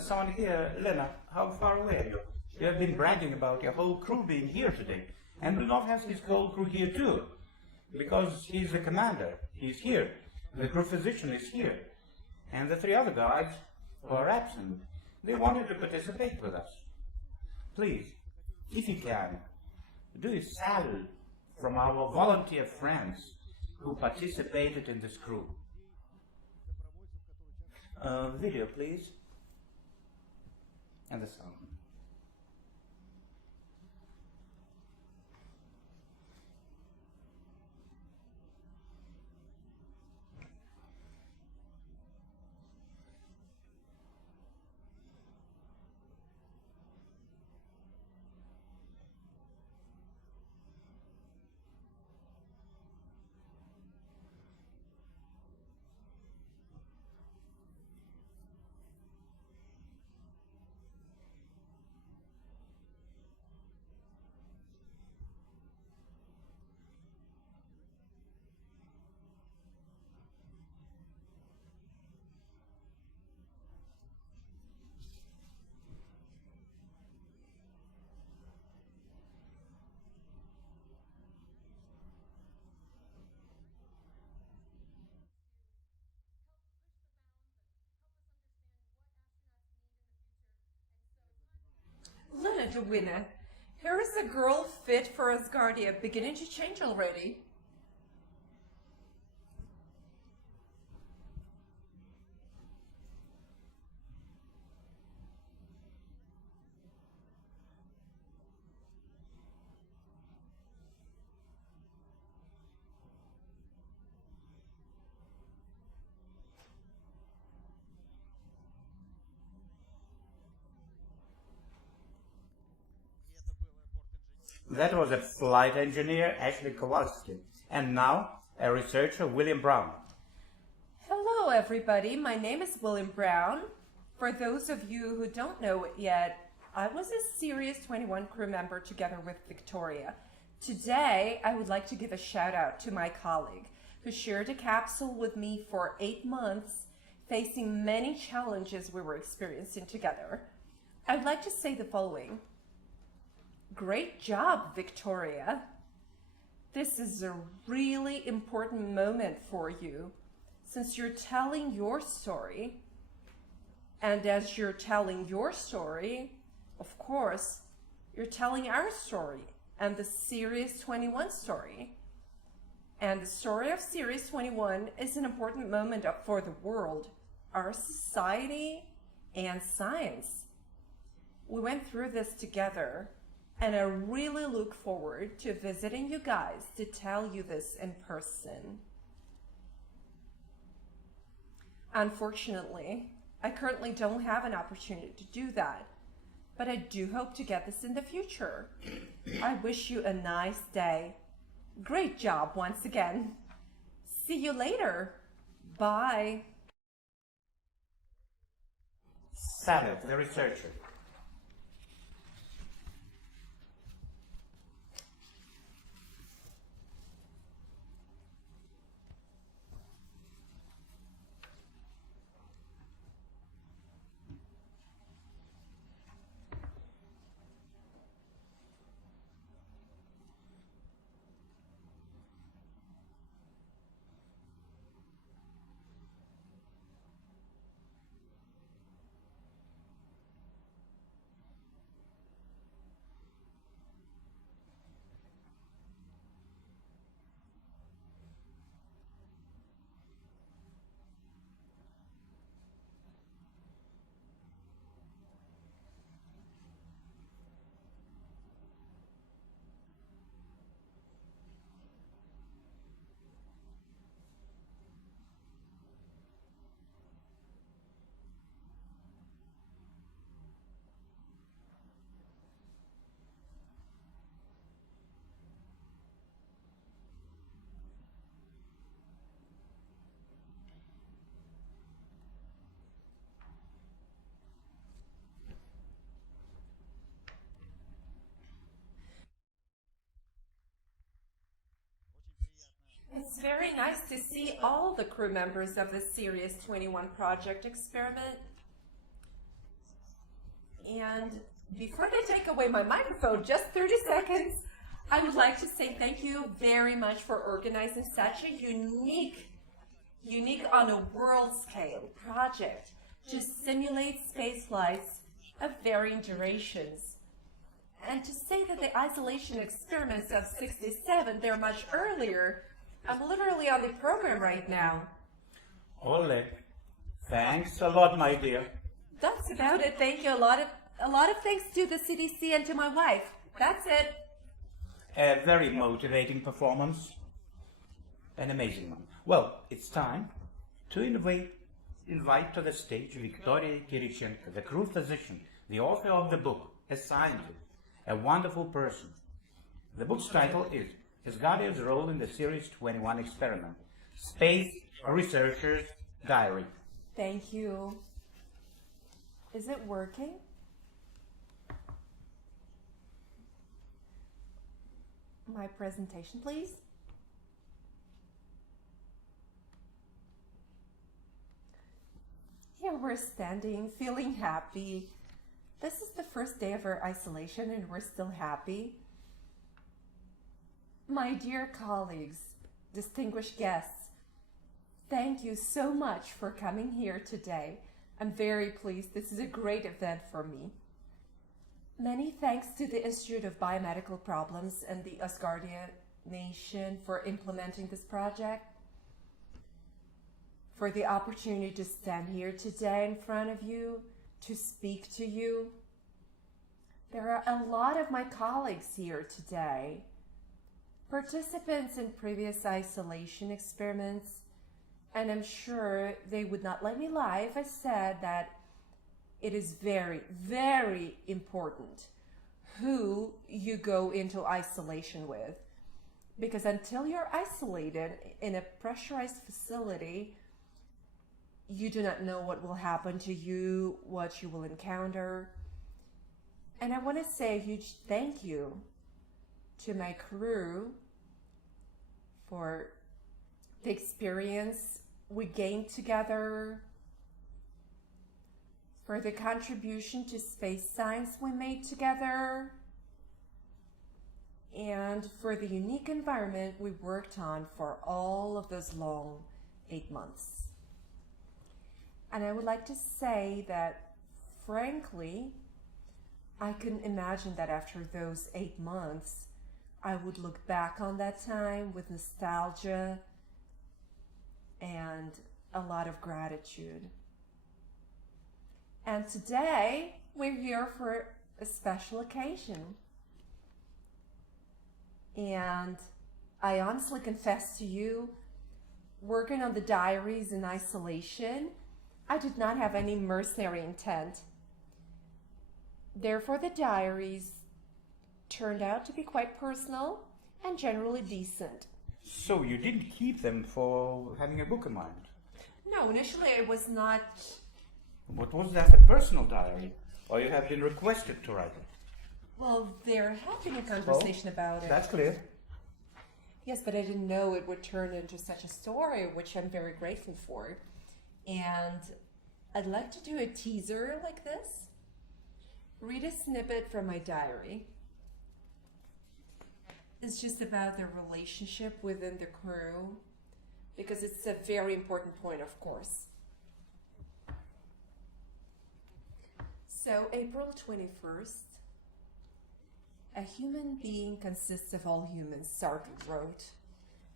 Someone here, Lena, how far away are you? You have been bragging about your whole crew being here today. And Brunov has his whole crew here too. Because he's the commander. He's here. The crew physician is here. And the 3 other guys who are absent, they wanted to participate with us. Please, if you can, do a salute from our volunteer friends who participated in this crew. Video, please. And the sound. Lena to winner. Here is a girl fit for Asgardia, beginning to change already. That was a flight engineer, Ashley Kowalski. And now, a researcher, William Brown. Hello, everybody. My name is William Brown. For those of you who don't know it yet, I was a SIRIUS-21 crew member together with Victoria. Today, I would like to give a shout out to my colleague who shared a capsule with me for 8 months, facing many challenges we were experiencing together. I would like to say the following. Great job, Victoria. This is a really important moment for you since you're telling your story. And as you're telling your story, of course, you're telling our story and the SIRIUS-21 story. And the story of SIRIUS-21 is an important moment for the world, our society, and science. We went through this together. And I really look forward to visiting you guys to tell you this in person. Unfortunately, I currently don't have an opportunity to do that, but I do hope to get this in the future. I wish you a nice day. Great job once again. See you later. Bye. Salad, the researcher. very nice to see all the crew members of the SIRIUS-21 project experiment. And before they take away my microphone, just 30 seconds, I would like to say thank you very much for organizing such a unique on a world scale project to simulate space flights of varying durations. And to say that the isolation experiments of 67, they're much earlier, I'm literally on the program right now. Ole, thanks a lot, my dear. That's about it. Thank you. A lot of thanks to the CDC and to my wife. That's it. A very motivating performance. An amazing one. Well, it's time to invite to the stage Victoria Kirichenko, the crew physician, the author of the book, a scientist, a wonderful person. The book's title is Asgardia's Role in the SIRIUS-21 Experiment, Space Researcher's Diary. Thank you. Is it working? My presentation, please. Here we're standing, feeling happy. This is the first day of our isolation and we're still happy. My dear colleagues, distinguished guests, thank you so much for coming here today. I'm very pleased. This is a great event for me. Many thanks to the Institute of Biomedical Problems and the Asgardia Nation for implementing this project, for the opportunity to stand here today in front of you, to speak to you. There are a lot of my colleagues here today, participants in previous isolation experiments, and I'm sure they would not let me lie if I said that it is very, very important who you go into isolation with. Because until you're isolated in a pressurized facility, you do not know what will happen to you, what you will encounter. And I want to say a huge thank you to my crew for the experience we gained together, for the contribution to space science we made together, and for the unique environment we worked on for all of those long 8 months. And I would like to say that, frankly, I couldn't imagine that after those 8 months, I would look back on that time with nostalgia and a lot of gratitude. And today, we're here for a special occasion. And I honestly confess to you, working on the diaries in isolation, I did not have any mercenary intent. Therefore, the diaries turned out to be quite personal and generally decent. So you didn't keep them for having a book in mind? No, initially I was not. What was that, a personal diary? Or you have been requested to write it? Well, there had been a conversation about it. That's clear. Yes, but I didn't know it would turn into such a story, which I'm very grateful for. And I'd like to do a teaser like this. Read a snippet from my diary. It's just about the relationship within the crew, because it's a very important point, of course. So, April 21st, a human being consists of all humans, Sartre wrote.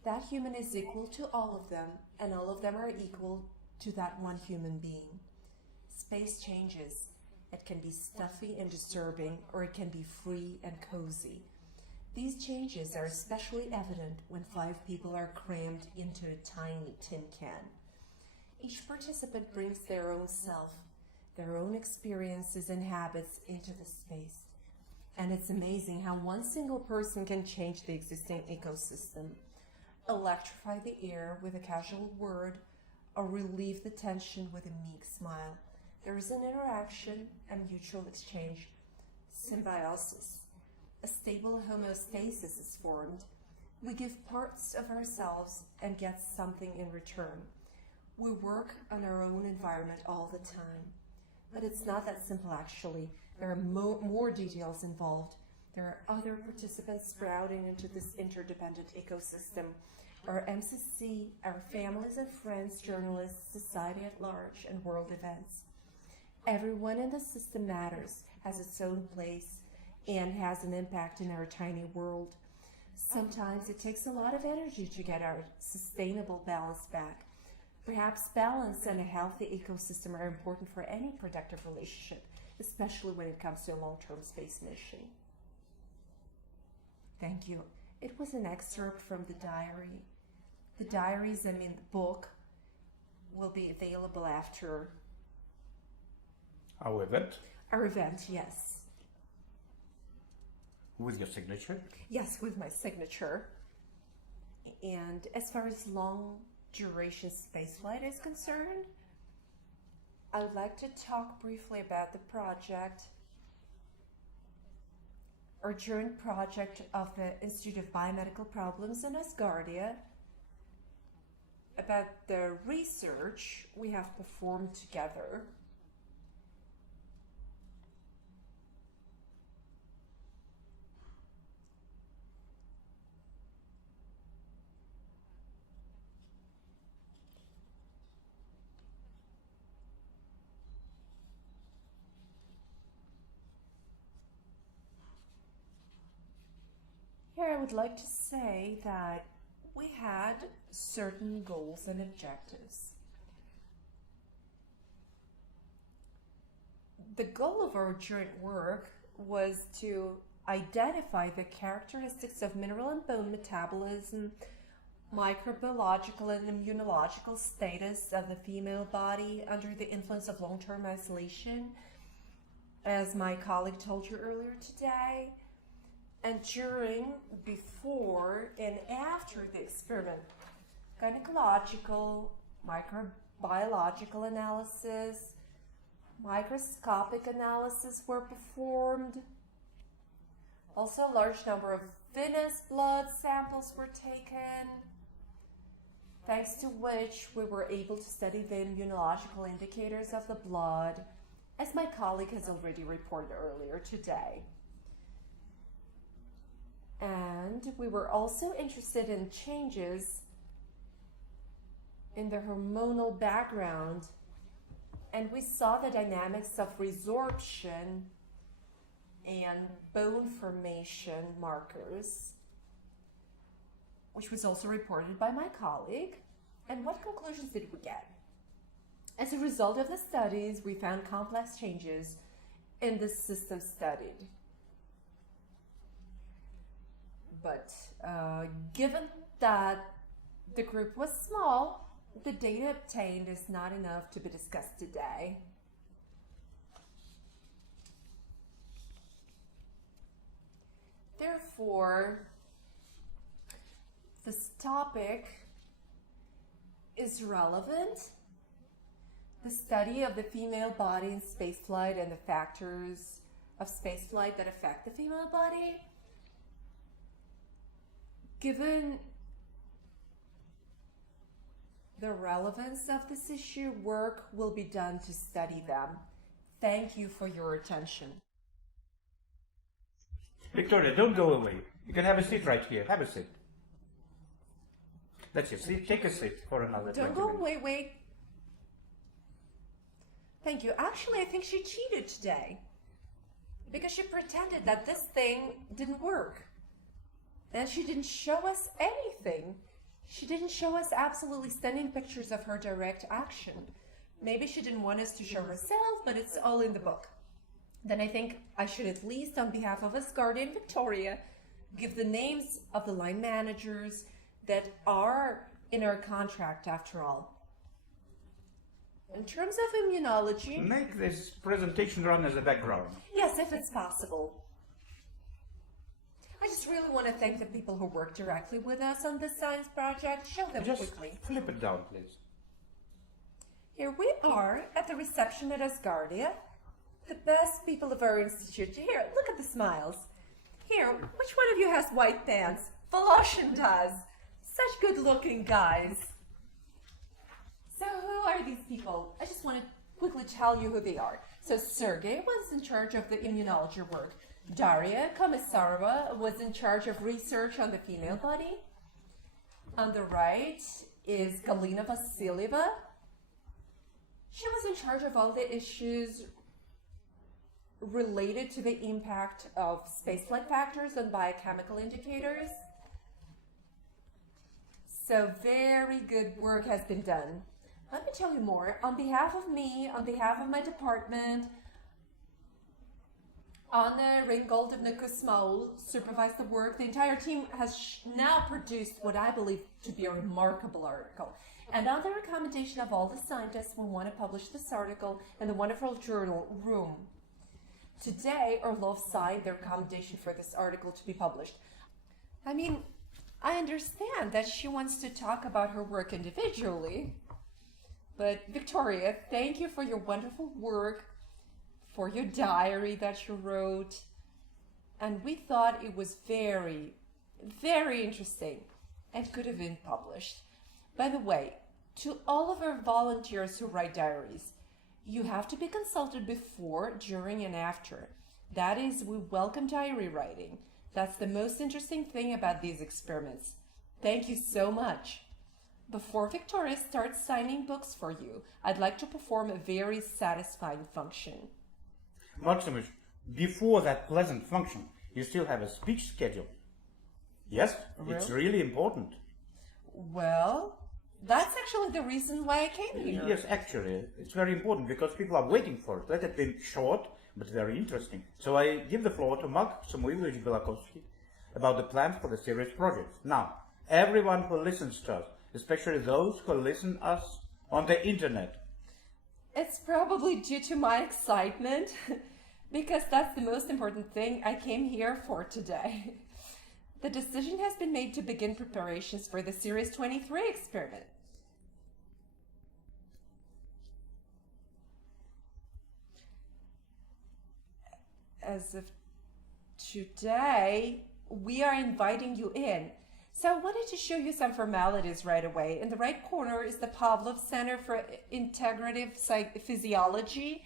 That human is equal to all of them, and all of them are equal to that one human being. Space changes. It can be stuffy and disturbing, or it can be free and cozy. These changes are especially evident when 5 people are crammed into a tiny tin can. Each participant brings their own self, their own experiences and habits into the space. And it's amazing how one single person can change the existing ecosystem, electrify the air with a casual word, or relieve the tension with a meek smile. There is an interaction, a mutual exchange, symbiosis. A stable homeostasis is formed. We give parts of ourselves and get something in return. We work on our own environment all the time. But it's not that simple, actually. There are more details involved. There are other participants sprouting into this interdependent ecosystem. Our MCC, our families and friends, journalists, society at large, and world events. Everyone in the system matters, has its own place, and has an impact in our tiny world. Sometimes it takes a lot of energy to get our sustainable balance back. Perhaps balance and a healthy ecosystem are important for any productive relationship, especially when it comes to a long-term space mission. Thank you. It was an excerpt from the diary. The diaries, the book, will be available after our event. Our event, yes. With your signature? Yes, with my signature. And as far as long duration spaceflight is concerned, I would like to talk briefly about the project, our joint project of the Institute of Biomedical Problems in Asgardia, about the research we have performed together. Here I would like to say that we had certain goals and objectives. The goal of our joint work was to identify the characteristics of mineral and bone metabolism, microbiological and immunological status of the female body under the influence of long-term isolation, as my colleague told you earlier today, and during, before, and after the experiment. Gynecological, microbiological analysis, microscopic analysis were performed. Also, a large number of venous blood samples were taken, thanks to which we were able to study the immunological indicators of the blood, as my colleague has already reported earlier today. And we were also interested in changes in the hormonal background, and we saw the dynamics of resorption and bone formation markers, which was also reported by my colleague. And what conclusions did we get? As a result of the studies, we found complex changes in the system studied. But given that the group was small, the data obtained is not enough to be discussed today. Therefore, this topic is relevant. The study of the female body in spaceflight and the factors of spaceflight that affect the female body. Given the relevance of this issue, work will be done to study them. Thank you for your attention. Victoria, don't go away. You can have a seat right here. Have a seat. That's it. See, take a seat for another 20 Don't go minutes. away, wait. Thank you. Actually, I think she cheated today, because she pretended that this thing didn't work. Then she didn't show us anything. She didn't show us absolutely stunning pictures of her direct action. Maybe she didn't want us to show herself, but it's all in the book. Then I think I should, at least on behalf of Asgardia and Victoria, give the names of the line managers that are in our contract after all. In terms of immunology... Make this presentation run as a background. Yes, if it's possible. I just really want to thank the people who work directly with us on this science project. Show them Just quickly. flip it down, please. Here we are at the reception at Asgardia. The best people of our institute. Here, look at the smiles. Here, which one of you has white pants? Voloshin does. Such good-looking guys. So who are these people? I just want to quickly tell you who they are. So Sergei was in charge of the immunology work. Daria Komisarova was in charge of research on the female body. On the right is Galina Vasilieva. She was in charge of all the issues related to the impact of spaceflight factors on biochemical indicators. So very good work has been done. Let me tell you more. On behalf of me, on behalf of my department, Anna Ringoldovna Kusmaul supervised the work. The entire team has now produced what I believe to be a remarkable article. And on the recommendation of all the scientists, we want to publish this article in the wonderful journal Room. Today, Orlov signed the recommendation for this article to be published. I mean, I understand that she wants to talk about her work individually. But Victoria, thank you for your wonderful work, for your diary that you wrote. And we thought it was very, very interesting and could have been published. By the way, to all of our volunteers who write diaries, you have to be consulted before, during, and after. That is, we welcome diary writing. That's the most interesting thing about these experiments. Thank you so much. Before Victoria starts signing books for you, I'd like to perform a very satisfying function. Maximus, before that pleasant function, you still have a speech schedule. Yes, it's really important. Well, that's actually the reason why I came here. Yes, actually, it's very important because people are waiting for it. Let it be short, but very interesting. So I give the floor to Mark Samuilovich Belakovsky about the plans for the SIRIUS project. Now, everyone who listens to us, especially those who listen us on the internet. It's probably due to my excitement, because that's the most important thing I came here for today. The decision has been made to begin preparations for the SIRIUS-23 experiment. As of today, we are inviting you in. So I wanted to show you some formalities right away. In the right corner is the Pavlov Center for Integrative Physiology.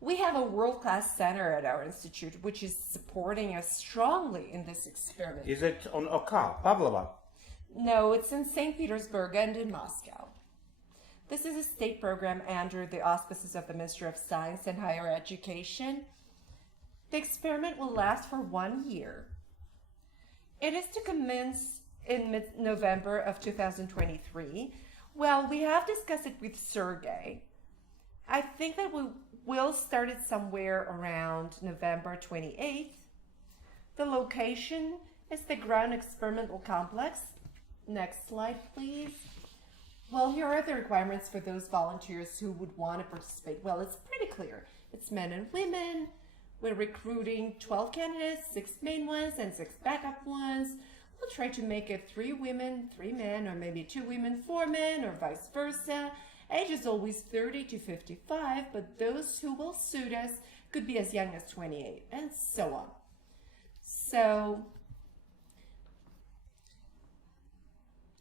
We have a world-class center at our institute, which is supporting us strongly in this experiment. Is it on Oka, Pavlova? No, it's in St. Petersburg and in Moscow. This is a state program under the auspices of the Ministry of Science and Higher Education. The experiment will last for 1 year. It is to commence in mid-November of 2023. Well, we have discussed it with Sergei. I think that we will start it somewhere around November 28th. The location is the ground experimental complex. Next slide, please. Well, here are the requirements for those volunteers who would want to participate. Well, it's pretty clear. It's men and women. We're recruiting 12 candidates, 6 main ones and 6 backup ones. We'll try to make it 3 women, 3 men, or maybe 2 women, 4 men, or vice versa. Age is always 30 to 55, but those who will suit us could be as young as 28, and so on. So,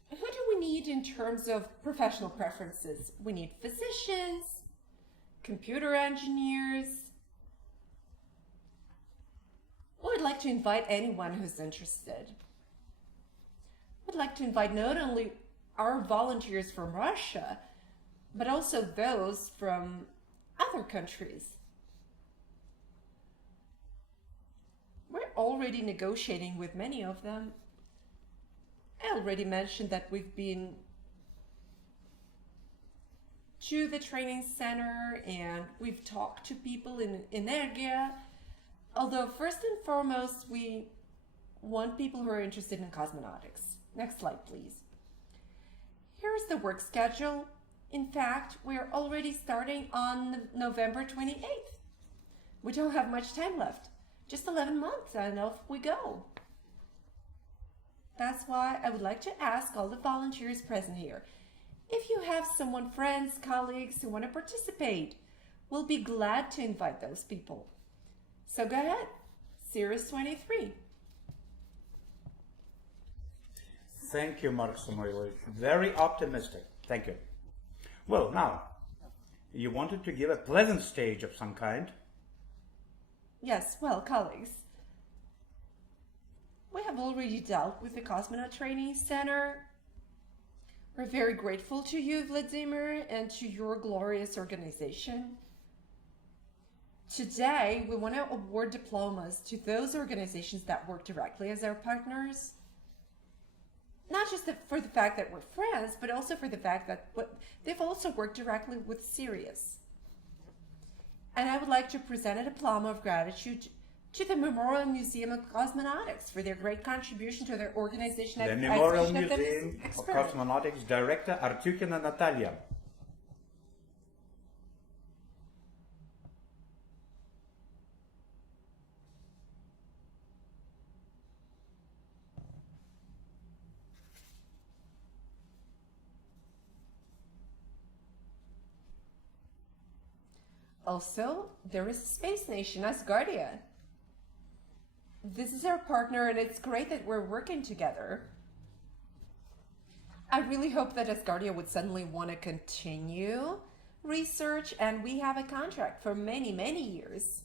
who do we need in terms of professional preferences? We need physicians, computer engineers. We'd like to invite anyone who's interested. I'd like to invite not only our volunteers from Russia, but also those from other countries. We're already negotiating with many of them. I already mentioned that we've been to the training center and we've talked to people in Energia. Although first and foremost, we want people who are interested in cosmonautics. Next slide, please. Here's the work schedule. In fact, we're already starting on November 28th. We don't have much time left. Just 11 months and off we go. That's why I would like to ask all the volunteers present here. If you have someone, friends, colleagues who want to participate, we'll be glad to invite those people. So go ahead, SIRIUS-23. Thank you, Mark Samuel. Very optimistic. Thank you. Well, now, you wanted to give a pleasant stage of some kind. Yes, well, colleagues, we have already dealt with the Cosmonaut Training Center. We're very grateful to you, Vladimir, and to your glorious organization. Today, we want to award diplomas to those organizations that work directly as our partners. Not just for the fact that we're friends, but also for the fact that they've also worked directly with SIRIUS. And I would like to present a diploma of gratitude to the Memorial Museum of Cosmonautics for their great contribution to their organization. The Memorial Museum of Cosmonautics Director Artyukina Natalia. Also, there is a space nation, Asgardia. This is our partner, and it's great that we're working together. I really hope that Asgardia would suddenly want to continue research, and we have a contract for many, many years.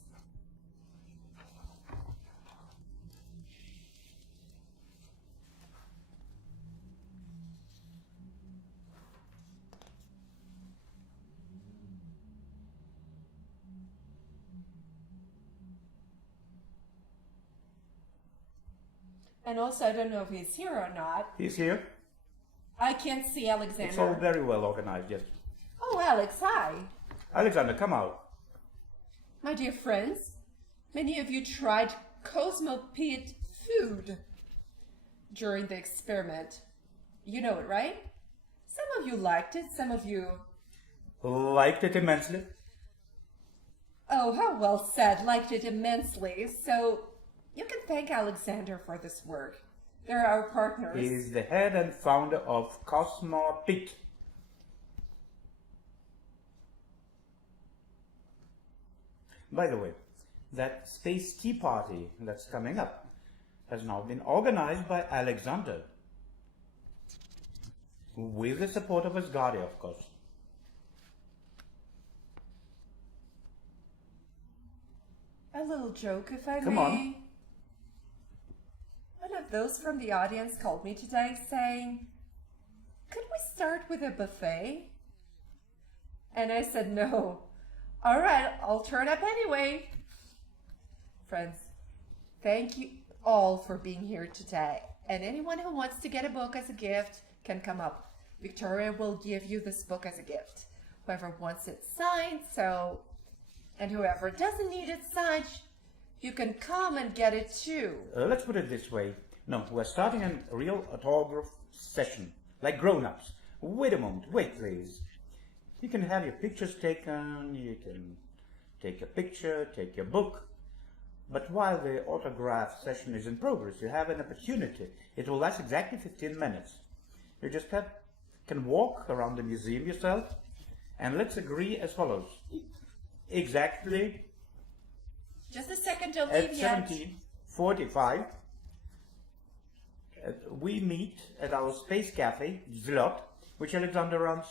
And also, I don't know if he's here or not. He's here. I can't see Alexander. It's all very well organized, yes. Oh, Alex, hi. Alexander, come out. My dear friends, many of you tried Cosmopete food during the experiment. You know it, right? Some of you liked it, some of you... Liked it immensely. Oh, how well said, liked it immensely. So, you can thank Alexander for this work. They're our partners. He's the head and founder of Cosmopete. By the way, that space tea party that's coming up has now been organized by Alexander, with the support of Asgardia, of course. A little joke, if I Come may. on. One of those from the audience called me today saying, "Could we start with a buffet?" And I said, "No. All right, I'll turn up anyway." Friends, thank you all for being here today. And anyone who wants to get a book as a gift can come up. Victoria will give you this book as a gift. Whoever wants it signed, and whoever doesn't need it signed, you can come and get it too. Let's put it this way. No, we're starting a real autograph session, like grown-ups. Wait a moment, wait please. You can have your pictures taken, you can take a picture, take your book. But while the autograph session is in progress, you have an opportunity. It will last exactly 15 minutes. You just can walk around the museum yourself, and let's agree as follows. Exactly just a second, don't at leave yet. 17:45, we meet at our space cafe, Zlot, which Alexander runs.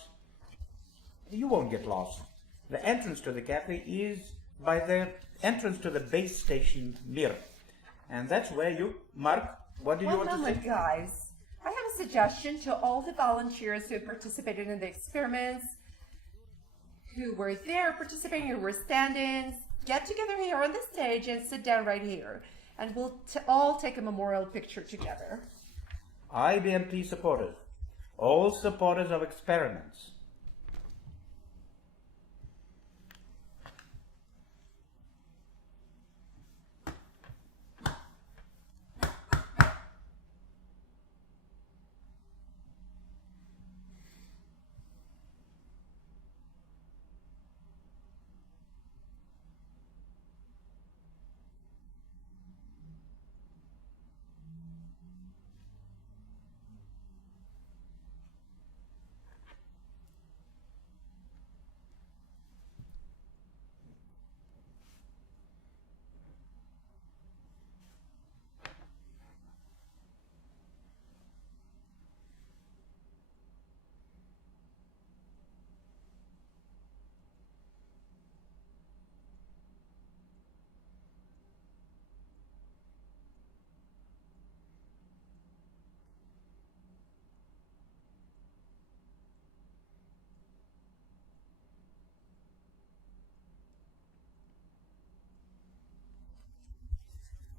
You won't get lost. The entrance to the cafe is by the entrance to the base station Mir. And that's where you, Mark, what do you want to say? Guys. I have a suggestion to all the volunteers who participated in the experiments, who were there participating, who were stand-ins. Get together here on the stage and sit down right here. And we'll all take a memorial picture together. IBMP supporters, all supporters of experiments.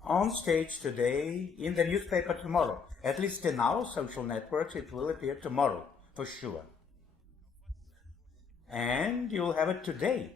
on stage today, in the newspaper tomorrow. At least in our social networks, it will appear tomorrow, for sure. And you'll have it today